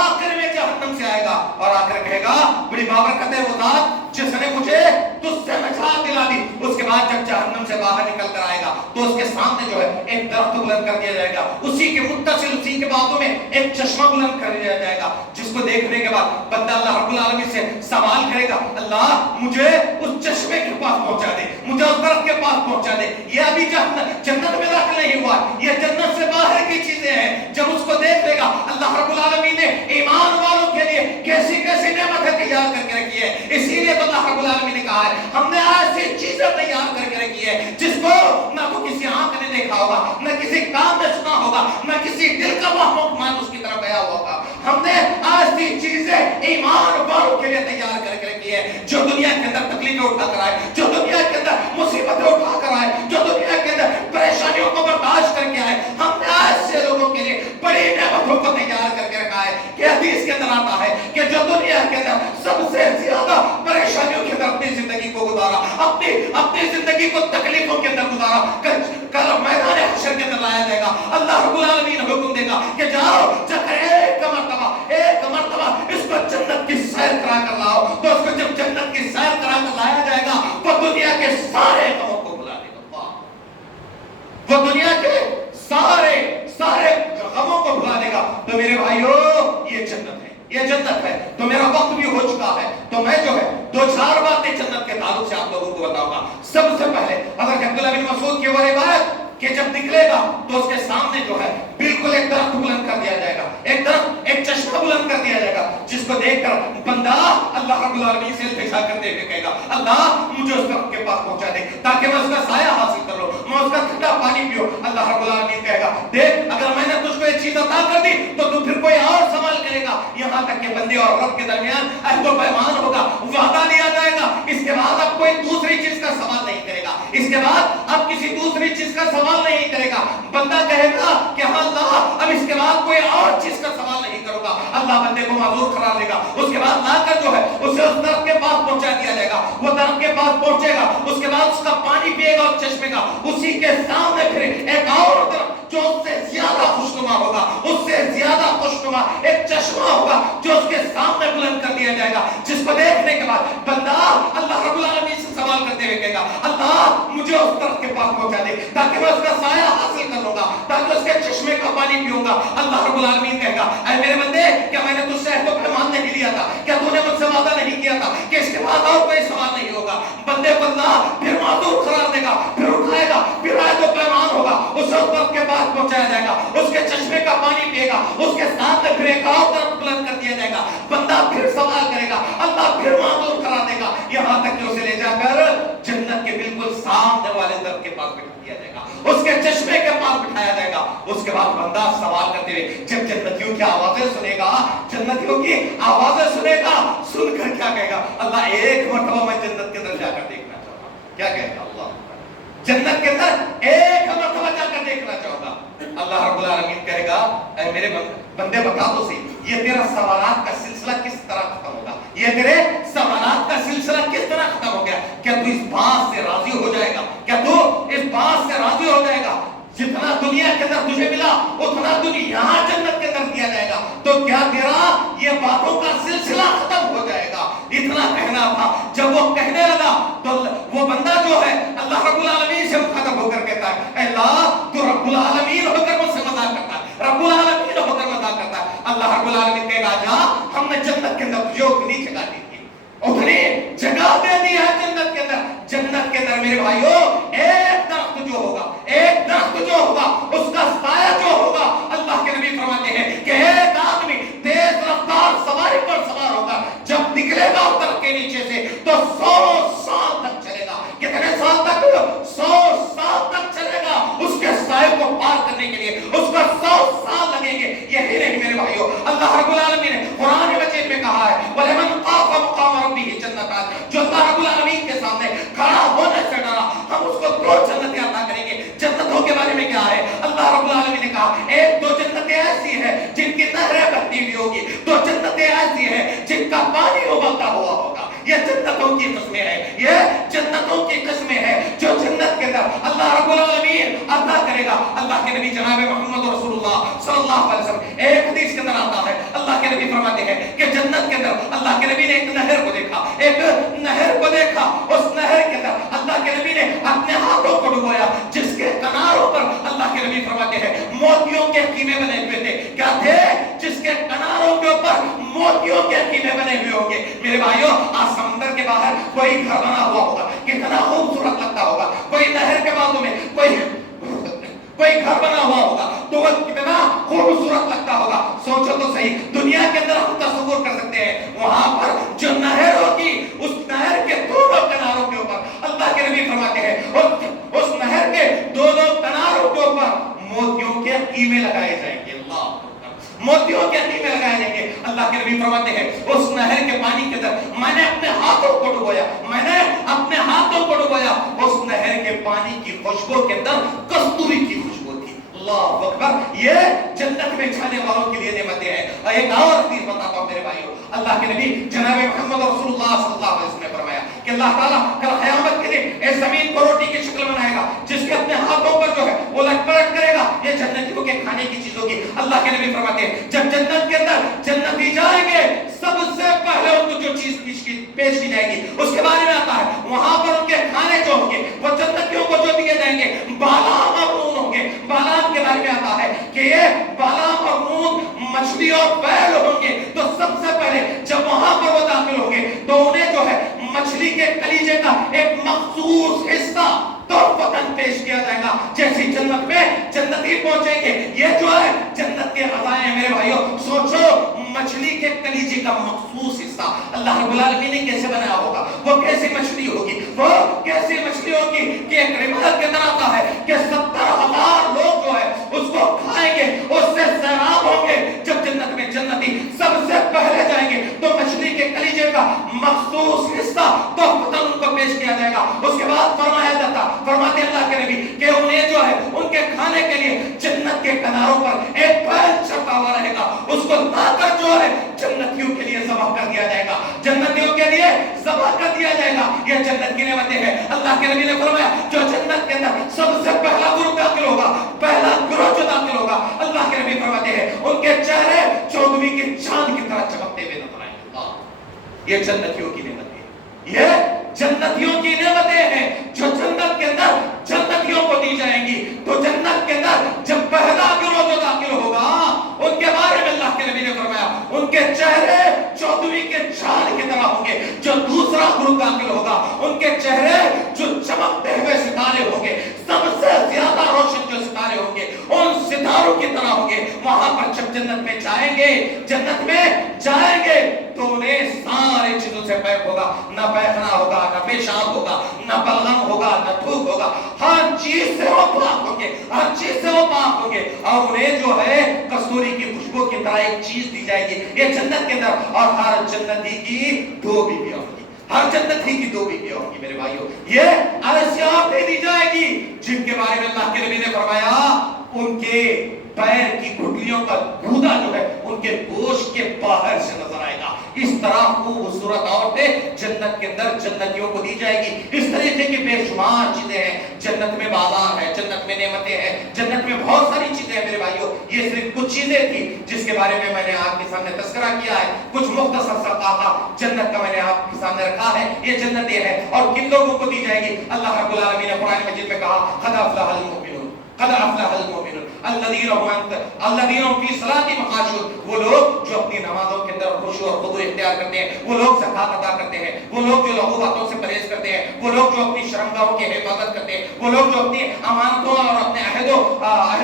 آخر میں جہنم سے آئے گا اور آ کر کہے گا بڑی بابرکت ہے وہ ذات جس نے مجھے تجھ سے نجات دلا دی۔ اس کے بعد جب جہنم سے باہر نکل کر آئے گا تو اس کے سامنے جو ہے ایک درخت بلند کر دیا جائے گا، اسی کے متصل اسی کے بازو میں ایک چشمہ بلند کر دیا جائے گا، جس کو دیکھنے کے بعد بندہ اللہ رب العالمین سے سوال کرے گا اللہ مجھے اس چشمے کے پاس پہنچا دے، مجھے اس درخت کے پاس پہنچا دے۔ یہ ابھی جنت میں داخل نہیں ہوا، یہ جنت سے باہر کی چیزیں ہیں۔ جب اس کو دیکھ لے گا اللہ رب العالمین نے ایمان والوں کے لیے کیسی کیسی نعمتیں تیار کر کے رکھی ہے، اسی لیے تو اللہ رب العالمین نے کہا ہے ہم نے ایسی چیزیں تیار کر کے رکھی ہے جس کو نہ تو کسی آنکھ نے دیکھا ہوگا، نہ کسی کان نے سنا ہوگا، نہ کسی دل کا وہم اس کی طرف گیا ہوگا۔ ہم نے ایسی چیزیں ایمان والوں کے لیے تیار کر کے رکھی ہے جو دنیا کے اندر تکلیفیں اٹھا کر آئے، جو دنیا کے اندر مصیبتیں اٹھا کر آئے، جو دنیا کے اندر پریشانیوں کو برداشت کر کے آئے۔ ہم نے ایسے لوگوں کے لیے بڑی نعمتوں کو تیار کر کے رکھا ہے کہ حدیث کے اندر آتا ہے کہ جو دنیا کے اندر سب سے زیادہ پریشانیوں کے اندر اپنی زندگی کو گزارا، اپنی زندگی کو تکلیفوں کے اندر گزارا، کل میدان حشر کے اندر لایا جائے گا، اللہ رب العالمین حکم دے گا کہ جاؤ جا کر ایک مرتبہ اس کو جنت کی سیر کرا کر لاؤ۔ تو اس کو جب جنت کی سیر کرا کر لایا جائے گا تو دنیا کے سارے غموں کو بھلا دے گا، وہ دنیا کے سارے غموں کو بھلا دے گا۔ تو میرے بھائیو یہ جنت ہے، یہ جنت ہے۔ تو میرا وقت بھی ہو چکا ہے، تو میں جو ہے دو چار باتیں جنت کے تعلق سے آپ لوگوں کو بتاؤں گا۔ سب سے پہلے حضرت عبداللہ بن مسعود کی وہ روایت کہ جب نکلے گا تو اس کے سامنے جو ہے بالکل ایک درخت بلند کر دیا جائے گا، ایک درخت، ایک چشمہ بلند کر دیا جائے گا، جس کو دیکھ کر بندہ اللہ رب العالمین سے التجا کرتے ہوئے کہے گا اللہ مجھے اس درخت کے پاس پہنچا دے تاکہ میں اس کا سایہ حاصل کر لوں، میں اس کا ٹھنڈا پانی پیوں۔ اللہ رب العالمین کہے گا دیکھ اگر میں نے تجھ کو یہ چیز عطا کر دی تو تو پھر کوئی اور سوال کرے گا، یہاں تک کہ بندے اور رب کے درمیان عہد و پیمان ہوگا، وعدہ لیا جائے گا، اس کے بعد اب کوئی دوسری چیز کا سوال نہیں کرے گا، اس کے بعد اب کسی دوسری چیز کا سوال نہیں کرے گا۔ بندہ کہے گا کہ ہاں اللہ اب اس کے بعد کوئی اور چیز کا سوال نہیں کروں گا، اللہ بندے کو معذور قرار دے گا۔ اس کے بعد لا کر جو ہے اسے اس درخت کے پاس پہنچا دیا جائے گا، وہ درخت کے پاس پہنچے گا، اس کے بعد اس کا پانی پیے گا اس چشمے کا، اسی کے سامنے پھر ایک اور درخت جو اس سے زیادہ خوشنما ہوگا، اس سے زیادہ خوشنما ایک چشمہ ہوگا جو اس کے سامنے بلند کر دیا جائے گا، جس کو دیکھنے کے بعد بندہ اللہ رب العالمین سے سوال کرتے ہوئے کہے گا اللہ مجھے اس درخت کے پاس پہنچا دے تاکہ میں اس کا سایہ حاصل کر لوں گا، تاکہ اس کے چشمے کا پانی پیوں گا۔ اللہ رب العالمین کہے گا اے میرے بندے کیا میں نے تجھ سے عہد و پیمان نہیں لیا تھا، کیا تو نے مجھ سے وعدہ نہیں کیا تھا کہ اس کے بعد اور کوئی سوال نہیں ہوگا؟ بندے کو اللہ پھر معذور قرار دے گا، پھر اٹھائے گا، پھر عہد و پیمان ہوگا، اسے اس درخت کے پاس پہنچایا جائے گا، اس کے چشمے کا پانی پیے گا، اس کے ساتھ پھر ایک اور درخت بلند کر دیا جائے گا، بندہ پھر سوال کرے گا، اللہ پھر معذور قرار دے گا، یہاں تک کہ اسے لے جا کر جنت کے بالکل سامنے والے درخت کے پاس بٹھا دیا جائے گا، اس کے چشمے کے پاس بٹھایا جائے گا۔ اس کے بعد بندہ سوال کرتے ہوئے جب جنتیوں کی آوازیں سنے گا، جنتیوں کی آوازیں سنے گا، سن کر کیا کہے گا اللہ ایک مرتبہ میں جنت کے اندر جا کر دیکھنا چاہوں گا۔ کیا کہے گا اللہ جنت کے اندر ایک مرتبہ جا کر دیکھنا چاہوں گا۔ اللہ رب العالمین کہے گا اے میرے بندے بتا تو صحیح یہ تیرا سوالات کا سلسلہ کس طرح ختم ہوگا، یہ تیرے سوالات کا سلسلہ کس طرح ختم ہو گیا؟ کیا تو اس بات سے راضی ہو جائے گا؟ کیا تو اس بات سے راضی ہو جائے گا جتنا دنیا کے اندر تجھے ملا اتنا تجھے یہاں جنت کے اندر دیا جائے گا؟ تو کیا تیرا یہ باتوں کا سلسلہ ختم ہو جائے گا؟ اتنا کہنا کہا. جب وہ کہنے لگا تو وہ بندہ جو ہے اللہ رب العالمین سے مخاطب ہو کر کہتا ہے اے اللہ تو رب العالمین ہو کر مجھ سے مذاق کرتا ہے, رب العالمین ہو کر مذاق کرتا ہے. اللہ رب العالمین کہے گا جا, ہم نے جنت کے اندر تجھے اتنی جگہ دی تھی, اتنی جگہ دے دی ہے جنت کے اندر. جنت کے اندر میرے بھائیو ایک درخت جو ہوگا, ایک درخت جو ہوگا, اس کا سایہ جو ہوگا, اللہ کے نبی فرماتے ہیں کہ ایک آدمی تیز رفتار سواری پر سوار ہوگا, جب نکلے گا اس درخت کے نیچے سے تو 100 سال تک چلے گا. کتنے سال تک؟ 100 سال تک چلے گا. اس کے سائے کو پار کرنے کے لیے اس کو 100 سال لگیں گے. یہی نہیں میرے بھائیو, اللہ رب العالمین نے قرآن مجید میں کہا ہے وَلَمَنْ خَافَ مَقَامَ رَبِّهِ جَنَّتَانِ, جو اللہ رب العالمین کے سامنے کھڑا ہونے سے ڈرا ہم اس کو 2 جنتیں عطا کریں گے. جنتوں کے بارے میں کیا ہے؟ اللہ رب العالمین نے کہا ایک 2 جنتیں ایسی ہیں جن کی نہریں بہتی ہوئی ہوگی, 2 جنتیں ایسی ہیں جن کا پانی ابلتا ہوا ہوگا. یہ جنتوں کی قسمیں ہیں, یہ جنتوں کی قسمیں ہیں جو جنت کے اندر اللہ رب العالمین عطا کرے گا. اللہ کے نبی جناب محمد رسول اللہ صلی اللہ علیہ وسلم ایک حدیث کے اندر آتا ہے, اللہ کے نبی فرماتے ہیں کہ جنت کے اندر اللہ کے نبی نے ایک نہر کو دیکھا, ایک نہر کو دیکھا. اس نہر کے اندر اللہ کے نبی نے اپنے ہاتھوں کو ڈبویا جس کے کناروں پر اللہ کے نبی فرماتے ہیں موتیوں کے خیمے بنے ہوئے تھے. کیا تھے؟ جس کے کناروں کے اوپر موتیوں کے خیمے بنے ہوئے ہوں گے. میرے بھائیوں آج سمندر کے باہر کوئی گھر بنا ہوا ہوگا, کتنا خوبصورت لگتا ہوگا. کوئی نہر کے بازو میں کوئی گھر بنا ہوا ہوگا تو وہ کتنا خوبصورت لگتا ہوگا. سوچو تو صحیح, دنیا کے اندر ہم تصور کر سکتے ہیں وہاں پر جو نہر ہوگی اس نہر کے دونوں کناروں کے اوپر اللہ کے نبی فرماتے ہیں اس نہر کے دونوں کناروں کے اوپر موتیوں کے خیمے لگائے جائیں گے. اللہ موتیوں کے خیمے لگائے جائیں گے. اللہ کے نبی فرماتے ہیں اس نہر کے پانی کے اندر میں نے اپنے ہاتھوں کو ڈبویا, میں نے اپنے ہاتھوں کو ڈبویا. اس نہر کے پانی کی خوشبو کے اندر کستوری کی خوشبو تھی. اللہ اکبر, یہ جنت میں جانے والوں کے لیے نعمتیں ہیں. اور ایک اور حدیث بتاتا ہوں میرے بھائیوں, اللہ کے نبی جناب محمد رسول اللہ صلی اللہ علیہ وسلم نے فرمایا کہ اللہ تعالیٰ کل قیامت کے دن اس زمین کو روٹی کی شکل بنائے گا جس کے اپنے ہاتھوں پر جو ہے وہ لٹ پلٹ کرے گا. یہ جنتیوں کے کھانے کی چیزوں کی. اللہ کے نبی فرماتے ہیں جب جنت کے اندر جنتی جائیں گے سب سے پہلے ان کو جو چیز پیش کی جائے گی اس کے بارے میں آتا ہے وہاں پر ان کے کھانے جو ہوں گے وہ جنتیوں کو جو دیے جائیں گے بالام اور نون ہوں گے. بالام کے بارے میں آتا ہے کہ یہ بالام اور نون مچھلی اور بیل ہوں گے. تو سب سے پہلے جب وہاں پر وہ داخل ہوں گے تو انہیں جو ہے مچھلی کے کلیجے کا ایک مخصوص حصہ تحفتاً پیش کیا جائے گا. جیسی جنت میں جنتی پہنچیں گے یہ جو ہے جنت کے غذائیں ہیں. میرے بھائیوں سوچو مچھلی کے کلیجے کا مخصوص حصہ اللہ رب العالمین نے کیسے بنایا ہوگا, وہ کیسی مچھلی ہوگی, وہ کیسی مچھلی ہوگی کہ ایک روایت کے اندر آتا ہے کہ 70,000 لوگ جو ہے اس کو کھائیں گے, اس سے سیراب ہوں گے. جب جنت میں جنتی سب سے پہلے جائیں گے تو مچھلی کے کلیجے کا مخصوص حصہ تحفتاً ان کو پیش کیا جائے گا. اس کے بعد فرماتے اللہ کے نبی کہ انہیں جو ہے ان کے کھانے کے لیے جنت کے کناروں پر ایک بیل چڑھا ہوا رہے گا. اس کو لا کر جو ہے جنتیوں کے لیے ذبح کر دیا جائے گا, جنتیوں کے لیے ذبح کر دیا جائے گا. یہ جنت کی نعمتیں ہیں. اللہ کے نبی نے فرمایا جو جنت کے اندر سب سے پہلا گروہ داخل ہوگا, پہلا گروہ جو داخل ہوگا, اللہ کے نبی فرماتے ہیں ان کے چہرے چودھویں کے چاند کی طرح چمکتے ہوئے نظر آئیں گے. یہ جنتیوں کی نعمتیں, یہ جنتیوں کی نعمتیں ہیں جو جنت کے اندر جنتیوں کو دی جائیں گی. تو جنت کے اندر جب پہلا گروہ جو داخل ہوگا ان کے بارے میں اللہ کے نبی نے فرمایا ان کے چہرے چودھویں کے چاند کی طرح ہوں گے. جو دوسرا گروہ داخل ہوگا ان کے چہرے جو چمکتے ہوئے ستارے ہوں گے, سب سے زیادہ روشن جو ستارے ہوں گے ان ستاروں کی طرح ہوں گے. وہاں پر جب جنت میں جائیں گے, جنت میں جائیں گے تو انہیں سارے چیزوں سے پیک ہوگا, نہ پیخنا ہوگا, نہ پیشاب ہوگا, نہ بلغم ہوگا, نہ تھوک ہوگا. ہر چیز سے وہ پاک ہوں گے, ہر چیز سے وہ پاک ہوں گے. اور انہیں جو ہے کستوری کی خوشبو کی طرح ایک چیز دی جائے گی یہ جنت کے اندر. اور ہر جنتی کی 2 بیویاں ہوں گی, ہر جنتی کی 2 بیویاں ہوں گی. میرے بھائیوں یہ ایسی عورتیں دی جائے گی جن کے بارے میں اللہ کے نبی نے فرمایا ان کے پیر کی گھٹلیوں کا گودا جو ہے ان کے گوشت کے باہر سے نظر آئے گا. اس طرح خوبصورت عورتیں جنت کے اندر جنتیوں کو دی جائے گی. اس طریقے کی بے شمار چیزیں ہیں جنت میں. بازار ہے, جنت میں نعمتیں ہیں, جنت میں بہت ساری چیزیں ہیں. میرے بھائیوں یہ صرف کچھ چیزیں تھی جس کے بارے میں نے آپ کے سامنے تذکرہ کیا ہے. کچھ مختصر سا خاکہ جنت کا میں نے آپ سامنے رکھا ہے یہ جنت یہ ہے اور کن لوگوں کو دی جائے گی. اللہ رب العالمین نے قرآن مجید میں کہا قد افلح المؤمنون قد افلح المؤمنون الذین هم فی صلاتهم خاشعون. وہ لوگ جو اپنی نمازوں کے اندر خشوع اور خضوع اختیار کرتے ہیں, وہ لوگ زکات ادا کرتے ہیں, وہ لوگ جو لغو باتوں سے پرہیز کرتے ہیں, وہ لوگ جو اپنی شرمگاہوں کی حفاظت کرتے ہیں, وہ لوگ جو اپنی امانتوں اور اپنے عہد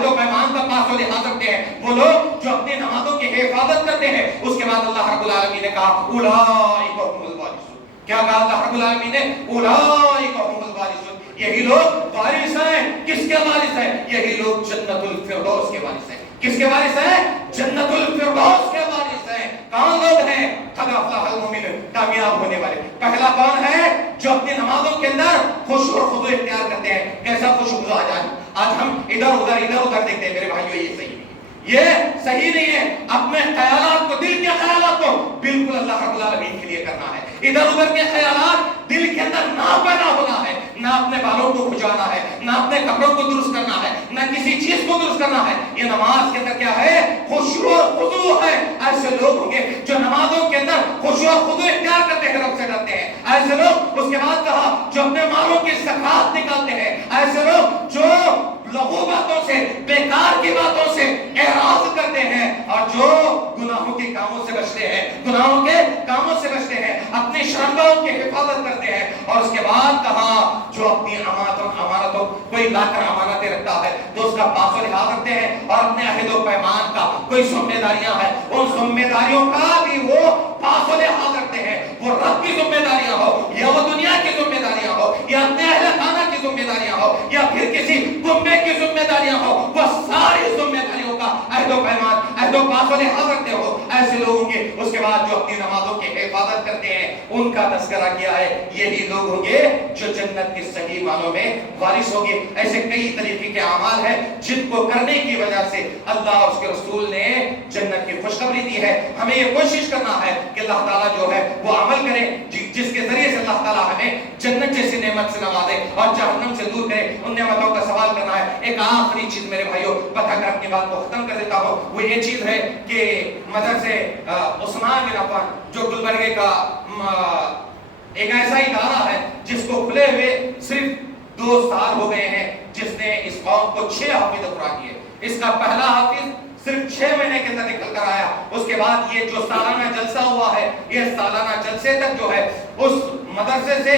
و پیمان کا پاس و لحاظ رکھتے ہیں, وہ لوگ جو اپنی نمازوں کی حفاظت کرتے ہیں. اس کے بعد اللہ رب العالمین نے کہا اولئک هم الوارثون. کیا کہا اللہ رب العالمین نے؟ اولئک هم الوارثون. یہی لوگ وارث ہیں. کس کے وارث ہیں؟ یہی لوگ جنت الفردوس کے وارث ہیں. کس کے وارث ہیں؟ جنت الفردوس کے وارث ہیں. کون لوگ ہیں؟ قد افلح المؤمنون, کامیاب ہونے والے. پہلا کون ہے؟ جو اپنی نمازوں کے اندر خشوع اور خضوع اختیار کرتے ہیں. کیسا خشوع خضوع؟ آج ہم ادھر ادھر دیکھتے ہیں میرے بھائیو, یہ صحیح نہیں, یہ صحیح نہیں ہے. اپنے خیالات کو, دل کے خیالات کو بالکل اللہ رب العالمین کے لیے کرنا ہے. ادھر ادھر کے خیالات دل کے اندر نہ پیدا ہونا ہے, نہ اپنے بالوں کو کھجانا ہے, نہ اپنے کپڑوں کو درست کرنا ہے, نہ کسی چیز کو درست کرنا ہے. یہ نماز کے اندر کیا ہے؟ خشوع اور خضوع ہے. ایسے لوگ ہوں گے جو نمازوں کے اندر خشوع اور خضوع اختیار کرتے ہیں, رب سے ڈرتے ہیں. ایسے لوگ, اس کے بعد کہا, جو اپنے مالوں کی زکات نکالتے ہیں. ایسے لوگ جو لغو باتوں سے, بیکار کی باتوں سے اعراض کرتے ہیں, اور جو گناہوں کے کاموں سے بچتے ہیں, گناہوں کے کاموں سے بچتے ہیں, اپنی شرمگاہوں کی حفاظت کرتے ہیں. اور اس کے بعد کہا, جو اپنی امانتوں کوئی لا کر امانتیں رکھتا ہے تو اس کا پاس و لحاظ رکھتے ہیں, اور اپنے عہد و پیمان کا کوئی ذمہ داریاں ہیں, ان ذمہ داریوں کا بھی وہ پاس و لحاظ رکھتے ہیں. وہ رب کی ذمہ داریاں ہو, یا وہ دنیا کی ذمہ داریاں ہو, یا اپنے اہل خانہ کی ذمہ داریاں ہو, یا پھر کسی کنبے کی ذمہ داریاں ہو, وہ ساری ذمہ داریوں کا عہد و پیمان, عہد و پاس و لحاظ رکھتے ہو. ایسے لوگوں کے, اس کے بعد جو اپنی نمازوں کی حفاظت کرتے ہیں, ان کا تذکرہ کیا ہے. یہی لوگ ہوں گے جو جنت کے صحیح معنوں میں وارث ہوں گے. ایسے کئی طریقے کے اعمال ہیں جن کو کرنے کی وجہ سے اللہ اور اس کے رسول نے جنت کی خوشخبری دی ہے. ہمیں یہ کوشش کرنا ہے کہ اللہ تعالیٰ جو ہے وہ عمل کرے جس کے ذریعے سے اللہ تعالیٰ ہمیں جنت جیسی نعمت سے نوازے اور جہنم سے دور کرے. ان نعمتوں کا سوال کرنا ہے. ایک آخری چیز میرے بھائیوں بتا کر اپنی بات کو ختم کر دیتا ہوں. وہ یہ چیز ہے کہ مدرسے عثمان بن عفان جو گلبرگے کا ایک ایسا ادارہ ہے جس کو کھلے ہوئے صرف 2 سال ہو گئے ہیں, جس نے اس قوم کو 6 حافظ قرآن دیے. اس کا پہلا حافظ صرف 6 مہینے کے اندر نکل کر آیا. اس کے بعد یہ جو سالانہ جلسہ ہوا ہے, یہ سالانہ جلسے تک جو ہے اس مدرسے سے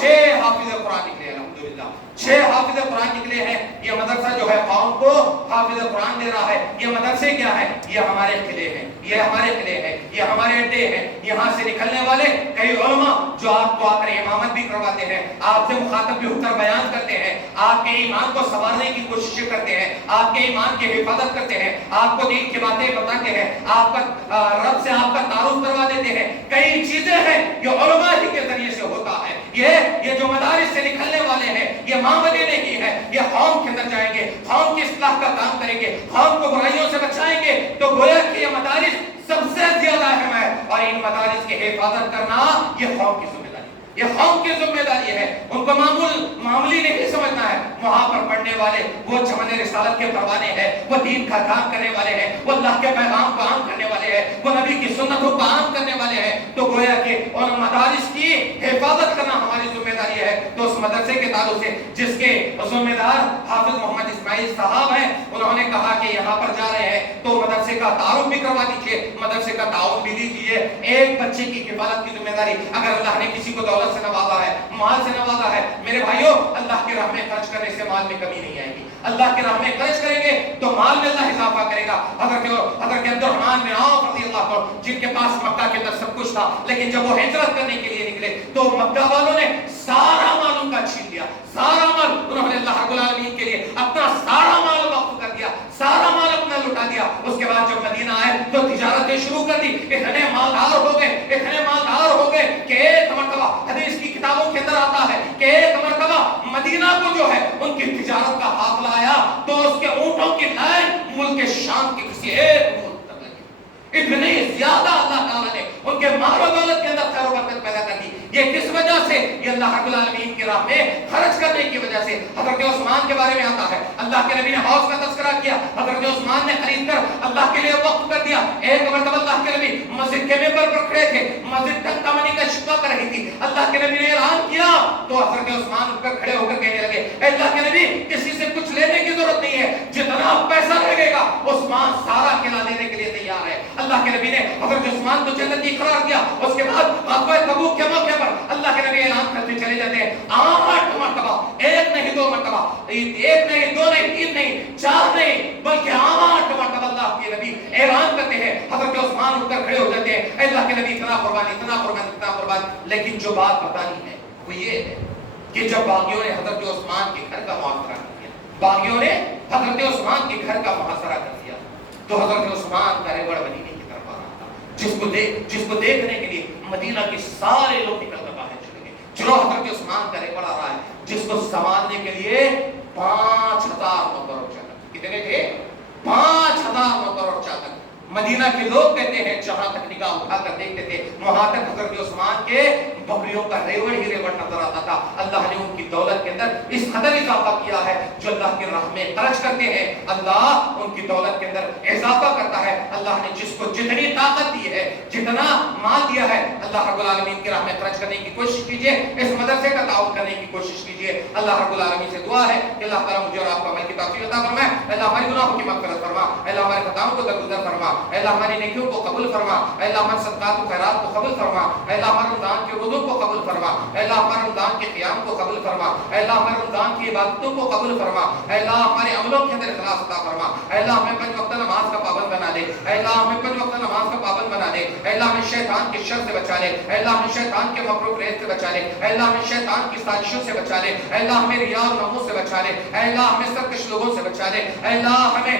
6 حافظ قرآن نکلے. الحمدللہ 6 حافظ قرآن نکلے ہیں. یہ مدرسہ جو ہے قوم کو حافظ قرآن دے رہا ہے. یہ مدرسے کیا ہے؟ یہ ہمارے قلعے ہیں, یہ ہمارے قلعے ہیں, یہ ہمارے اڈے ہیں. یہاں سے نکلنے والے کئی علماء جو آپ کو آ کر امامت بھی کرواتے ہیں, آپ سے مخاطب بھی ہو کر بیان کرتے ہیں, آپ کے ایمان کو سنوارنے کی کوشش کرتے ہیں, آپ کے ایمان کی حفاظت کرتے ہیں, آپ کو دین کی باتیں بتاتے ہیں, آپ کا رب سے آپ کا تعارف کروا دیتے ہیں. کئی چیزیں ہیں یہ علماء ہی کے ذریعے سے ہوتا ہے. یہ جو مدارس سے نکلنے والے ہیں یہ معاملے نہیں ہے, یہ قوم کے اندر جائیں گے, قوم کی اصلاح کا کام کریں گے, قوم کو برائیوں سے بچائیں گے. تو گویا کہ یہ مدارس سب سے زیادہ اہم ہے, اور ان مدارس کی حفاظت کرنا یہ قوم کی ذمہ داری, یہ قوم کی ذمہ داری ہے. ان کو معمولی نہیں سمجھنا ہے. وہاں پر پڑھنے والے وہ چمن رسالت کے پروانے ہیں, وہ دین کا کام کرنے والے ہیں, وہ اللہ کے پیغام کو عام کرنے والے ہیں, وہ نبی کی سنتوں کو عام کرنے والے ہیں. تو گویا کہ ان مدارس کی حفاظت کرنا ہماری ذمہ داری ہے. تو اس مدرسے کے تعلق سے جس کے ذمہ دار حافظ محمد اسماعیل صاحب ہیں, انہوں نے کہا کہ یہاں پر جا رہے ہیں تو مدرسے کا تعارف بھی کروا دیجیے, مدرسے کا تعاون بھی لیجیے. ایک بچے کی کفالت کی ذمہ داری, اگر اللہ نے کسی کو دولت سے نوازا ہے, مال سے نوازا ہے, میرے بھائیوں اللہ کی راہ میں خرچ کرنے سے مال میں کمی نہیں آئے گی. اللہ کی راہ میں خرچ کریں گے تو مال میں اللہ اضافہ کرے گا. حضرت عبد الرحمن بن عوف رضی اللہ عنہ جن کے پاس مکہ کے اندر سب کچھ تھا, لیکن جب وہ ہجرت کرنے کے لیے نکلے تو مکہ والوں نے سارا مال ان کا چھین لیا. سارا مال انہوں نے اللہ رب العالمین کے لیے اپنا سارا مال وقف کر دیا, سارا مال اپنا لٹا دیا. اس کے بعد جب مدینہ آئے تو تجارتیں شروع کر دی. اتنے مالدار ہو گئے, اتنے مالدار ہو گئے کہ ایک مرتبہ حدیث کی کتابوں کے اندر آتا ہے کہ ایک مرتبہ مدینہ کو جو ہے ان کی تجارت کا حافلہ آیا تو اس کے اونٹوں کی لائن ملک شام کے کسی ایک ملک تک لگی. اتنی زیادہ اللہ تعالیٰ نے ان کے مال و دولت کے اندر خیر و برکت پیدا کر دی. یہ کس وجہ سے؟ یہ اللہ رب العالمین کی راہ میں خرچ کرنے کی وجہ سے. حضرت عثمان کے بارے میں آتا ہے, اللہ کے نبی نے حوض کا تذکرہ کیا, حضرت عثمان نے خرید کر اللہ کے لیے وقف کر دیا. ایک مرتبہ اللہ کے نبی مسجد کے ممبر پر کھڑے تھے, مسجد تک کمانی کا شکوہ کر رہی رہی تھی. اللہ کے نبی نے اعلان کیا تو حضرت عثمان اٹھ کر کھڑے ہو کر کہنے لگے اے اللہ کے نبی کسی سے کچھ لینے کی ضرورت نہیں ہے, جتنا پیسہ لگے گا عثمان سارا قلعہ دینے کے لیے تیار ہے. اللہ کے نبی نے حضرت عثمان کو جنتی قرار دیا. اس کے بعد غزوہ تبوک کے موقع پر اللہ کے نبی اعلان کرتے چلے جاتے ہیں 8 مرتبہ, ایک نہیں 2 مرتبہ, ایک نہیں 2 نہیں 3 نہیں 4 نہیں بلکہ 8 مرتبہ اللہ کے نبی اعلان کرتے ہیں. حضرت عثمان اٹھ کر کھڑے ہو جاتے ہیں اے اللہ کے نبی اتنا قربان اتنا قربان اتنا قربان. لیکن جو بات بتانی ہے وہ یہ ہے کہ جب باغیوں نے حضرت عثمان کے گھر کا محاصرہ کر دیا, باغیوں نے حضرت عثمان کے گھر کا محاصرہ کر دیا, تو حضرت عثمان کا ریوڑ مدینے کی طرف آ رہا تھا, جس کو دیکھنے کے لیے مدینہ کے سارے لوگ نکل کر باہر چلے گئے. چلو حضرت عثمان کا ریوڑ آ رہا ہے جس کو سنبھالنے کے لیے 5000 نوکر اور چاکر. کتنے تھے؟ 5000 نوکر اور چاکر. مدینہ کے لوگ کہتے ہیں جہاں تک نگاہ اٹھا کر دیکھتے تھے وہاں تک حضرت عثمان کے بکریوں کا ریوڑ ہی ریوڑ نظر آتا تھا. اللہ نے ان کی دولت کے اندر اس قدر اضافہ کیا ہے, جو اللہ کی راہ میں خرچ کرتے ہیں اللہ ان کی دولت کے اندر اضافہ کرتا ہے. اللہ نے جس کو جتنی طاقت دی ہے, جتنا مال دیا ہے, اللہ رب العالمین کی راہ میں خرچ کرنے کی کوشش کیجئے, اس مدرسے کا تعاون کرنے کی کوشش کیجئے. اللہ رب العالمین سے دعا ہے کہ اللہ تعالیٰ مجھے اور آپ کو عمل کی توفیق عطا فرمائے. اللہ ہمارے گناہوں کی مغفرت فرما, اللہ ہمارے خطاؤں کو درگزر فرما, اللہ ہماری نیکیوں کو قبول فرما, اللہ ہمارے صدقات و خیرات کو قبول فرما, اللہ ہمارے رمضان کے روزوں کو قبول فرما, اللہ ہمارے رمضان کے قیام کو قبول فرما, اللہ ہمارے رمضان کی عبادتوں کو قبول فرما, اللہ ہمارے عملوں کے اندر اخلاص عطا فرما, اللہ ہمیں 5 وقت نماز کا پابند بنا دے, اللہ ہمیں 5 وقت نماز کا پابند بنا دے, اللہ ہمیں شیطان کے شر سے بچا لے, اللہ ہمیں شیطان کے مکر و فریب سے بچا لے, اللہ ہمیں شیطان کی سازشوں سے بچا لے, اللہ ہمیں ریا اور ناموس سے بچا لے, اللہ ہمیں سرکش لوگوں سے بچا لے, اللہ ہمیں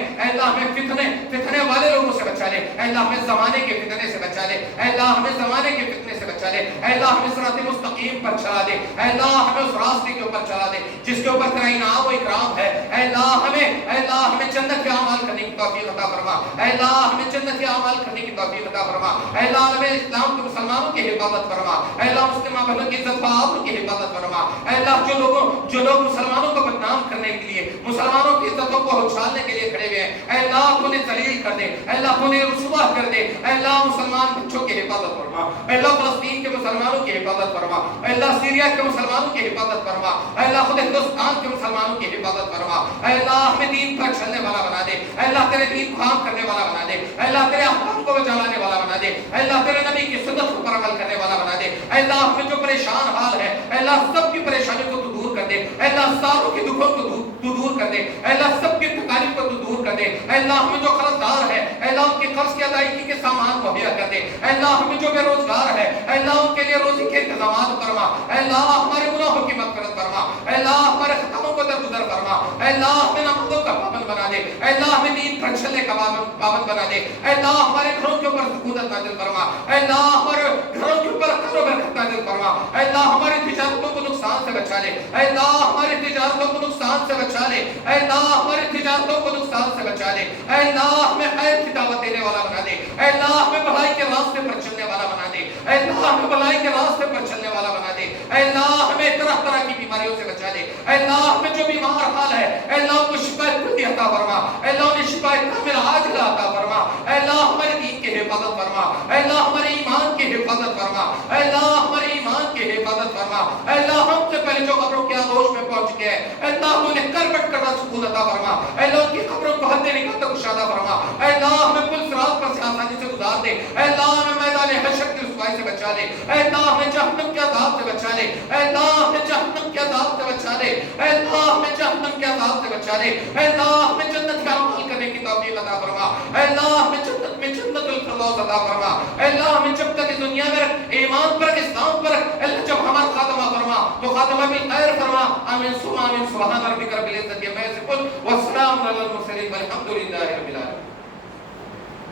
فتنے والے لوگوں سے بچا لے, اللہ ہمیں زمانے کے فتنے سے بچا لے, اللہ ہمیں زمانے کے فتنے سے بچا لے, اللہ ہمیں صراط مستقیم پر چلا دے, اللہ ہمیں اس راستے کے اوپر چلا دے جس کے اوپر تیرا انعام و اکرام ہے. اللہ ہمیں جنت کے اعمال کرنے کی توفیق عطا فرما, اللہ ہمیں جنت کے اعمال کرنے کی توفیق عطا فرما, اللہ ہمیں اسلام کے مسلمانوں کی حفاظت فرما, اللہ مسلم بہنوں کی عزت و کی حفاظت فرما, اللہ جو لوگ مسلمانوں کو بدنام کرنے کے لیے مسلمانوں کی عزتوں کو اچھالنے کے لیے کھڑے ہوئے ہیں, اللہ انہیں ذلیل کر دے, اللہ انہیں رسوا کر دے, اللہ مسلمان بچوں کی حفاظت فرما, اللہ فلسطین کے مسلمانوں کی حفاظت فرما, اللہ سیریا کے مسلمانوں کی حفاظت فرما, اللہ خود ہندوستان کے مسلمانوں کی حفاظت فرما, اللہ ہمیں دین پر چلنے والا بنا دے, اللہ تیرے دین کو عام کرنے والا بنا دے, اللہ تیرے احکام کو بچانے والا بنا دے, اللہ تیرے نبی کی سنت پر عمل کرنے والا بنا دے, اللہ ہمیں جو پریشان حال ہے اللہ سب کی پریشانیوں کو تو دور کر دے, اللہ ساروں کی دکھوں کو تو دور کر دے, اللہ سب کی تکالیف کو تو دور کر دے, اللہ ہمیں جو قرض دار ہے اللہ ان کے قرض کی ادائیگی کے سامان مہیا کر دے, اللہ ہمیں جو بے روزگار ہے اللہ ان کے لیے روزی کے انتظامات فرما, اللہ ہمارے گناہوں کی مغفرت فرما, اللہ ہمارے خطاؤں کو درگزر فرما, اللہ ہمیں نمازوں کا پابند بنا دے, اللہ ہمیں دین پر چلنے کا پابند بنا دے, اللہ ہمارے گھروں کے اوپر سکونت نازل فرما, اللہ ہمارے گھروں کے اوپر خیر و برکت نازل فرما, اللہ ہماری تجارتوں کو نقصان سے بچا لے, اللہ ہماری تجارتوں کو نقصان سے بچا لے, اللہ ہماری تجارتوں کو نقصان سے بچا لے, اللہ ہمیں خیر کی دعوت دینے والا بنا دے, اللہ ہمیں بھلائی کے راستے پر چلنے والا بنا دے, اللہ ہمیں بھلائی کے راستے پر چلنے والا بنا دے, اللہ ہمیں طرح طرح کی بیماریوں سے بچا دے, اللہ ہمیں جو بیمار حال ہے اللہ کو شفا کلی عطا فرما, اللہ انہیں شفا کامل عاجلہ عطا فرما, اللہ ہمارے دین کی حفاظت فرما, اللہ ہمارے ایمان کی حفاظت فرما, اللہ ہمارے ایمان کی حفاظت فرما, اللہ ہم سے پہلے جو قبروں کے آغوش میں پہنچ گئے اللہ انہیں کربٹ کرنا سکون عطا فرما, اللہ ان کی قبروں کو حد نگاہ تک کشادہ فرما, اللہ ہمیں پل صراط پر سے آسانی سے گزار دے, اللہ ہمیں میدان حشر کی رسوائی سے بچا لے, اللہ ہمیں جہنم کے عذاب سے بچا لے, اللہ ہمیں جہنم کے عذاب سے بچا لے, اللہ ہمیں جہنم کے عذاب سے بچا لے, اللہ ہمیں جنت کا عمل کرنے کی توفیق عطا فرما, اللہ ہمیں جنت میں جنت الفردوس عطا فرما, اللہ ہمیں جب تک اس دنیا میں ایمان پر اسلام پر اللہ جب ہمارا خاتمہ فرما تو خاتمہ بالخیر فرما, آمین ثم آمین, سبحان ربک رب العزت عما یصفون والسلام علی المرسلین والحمد للہ رب العالمین.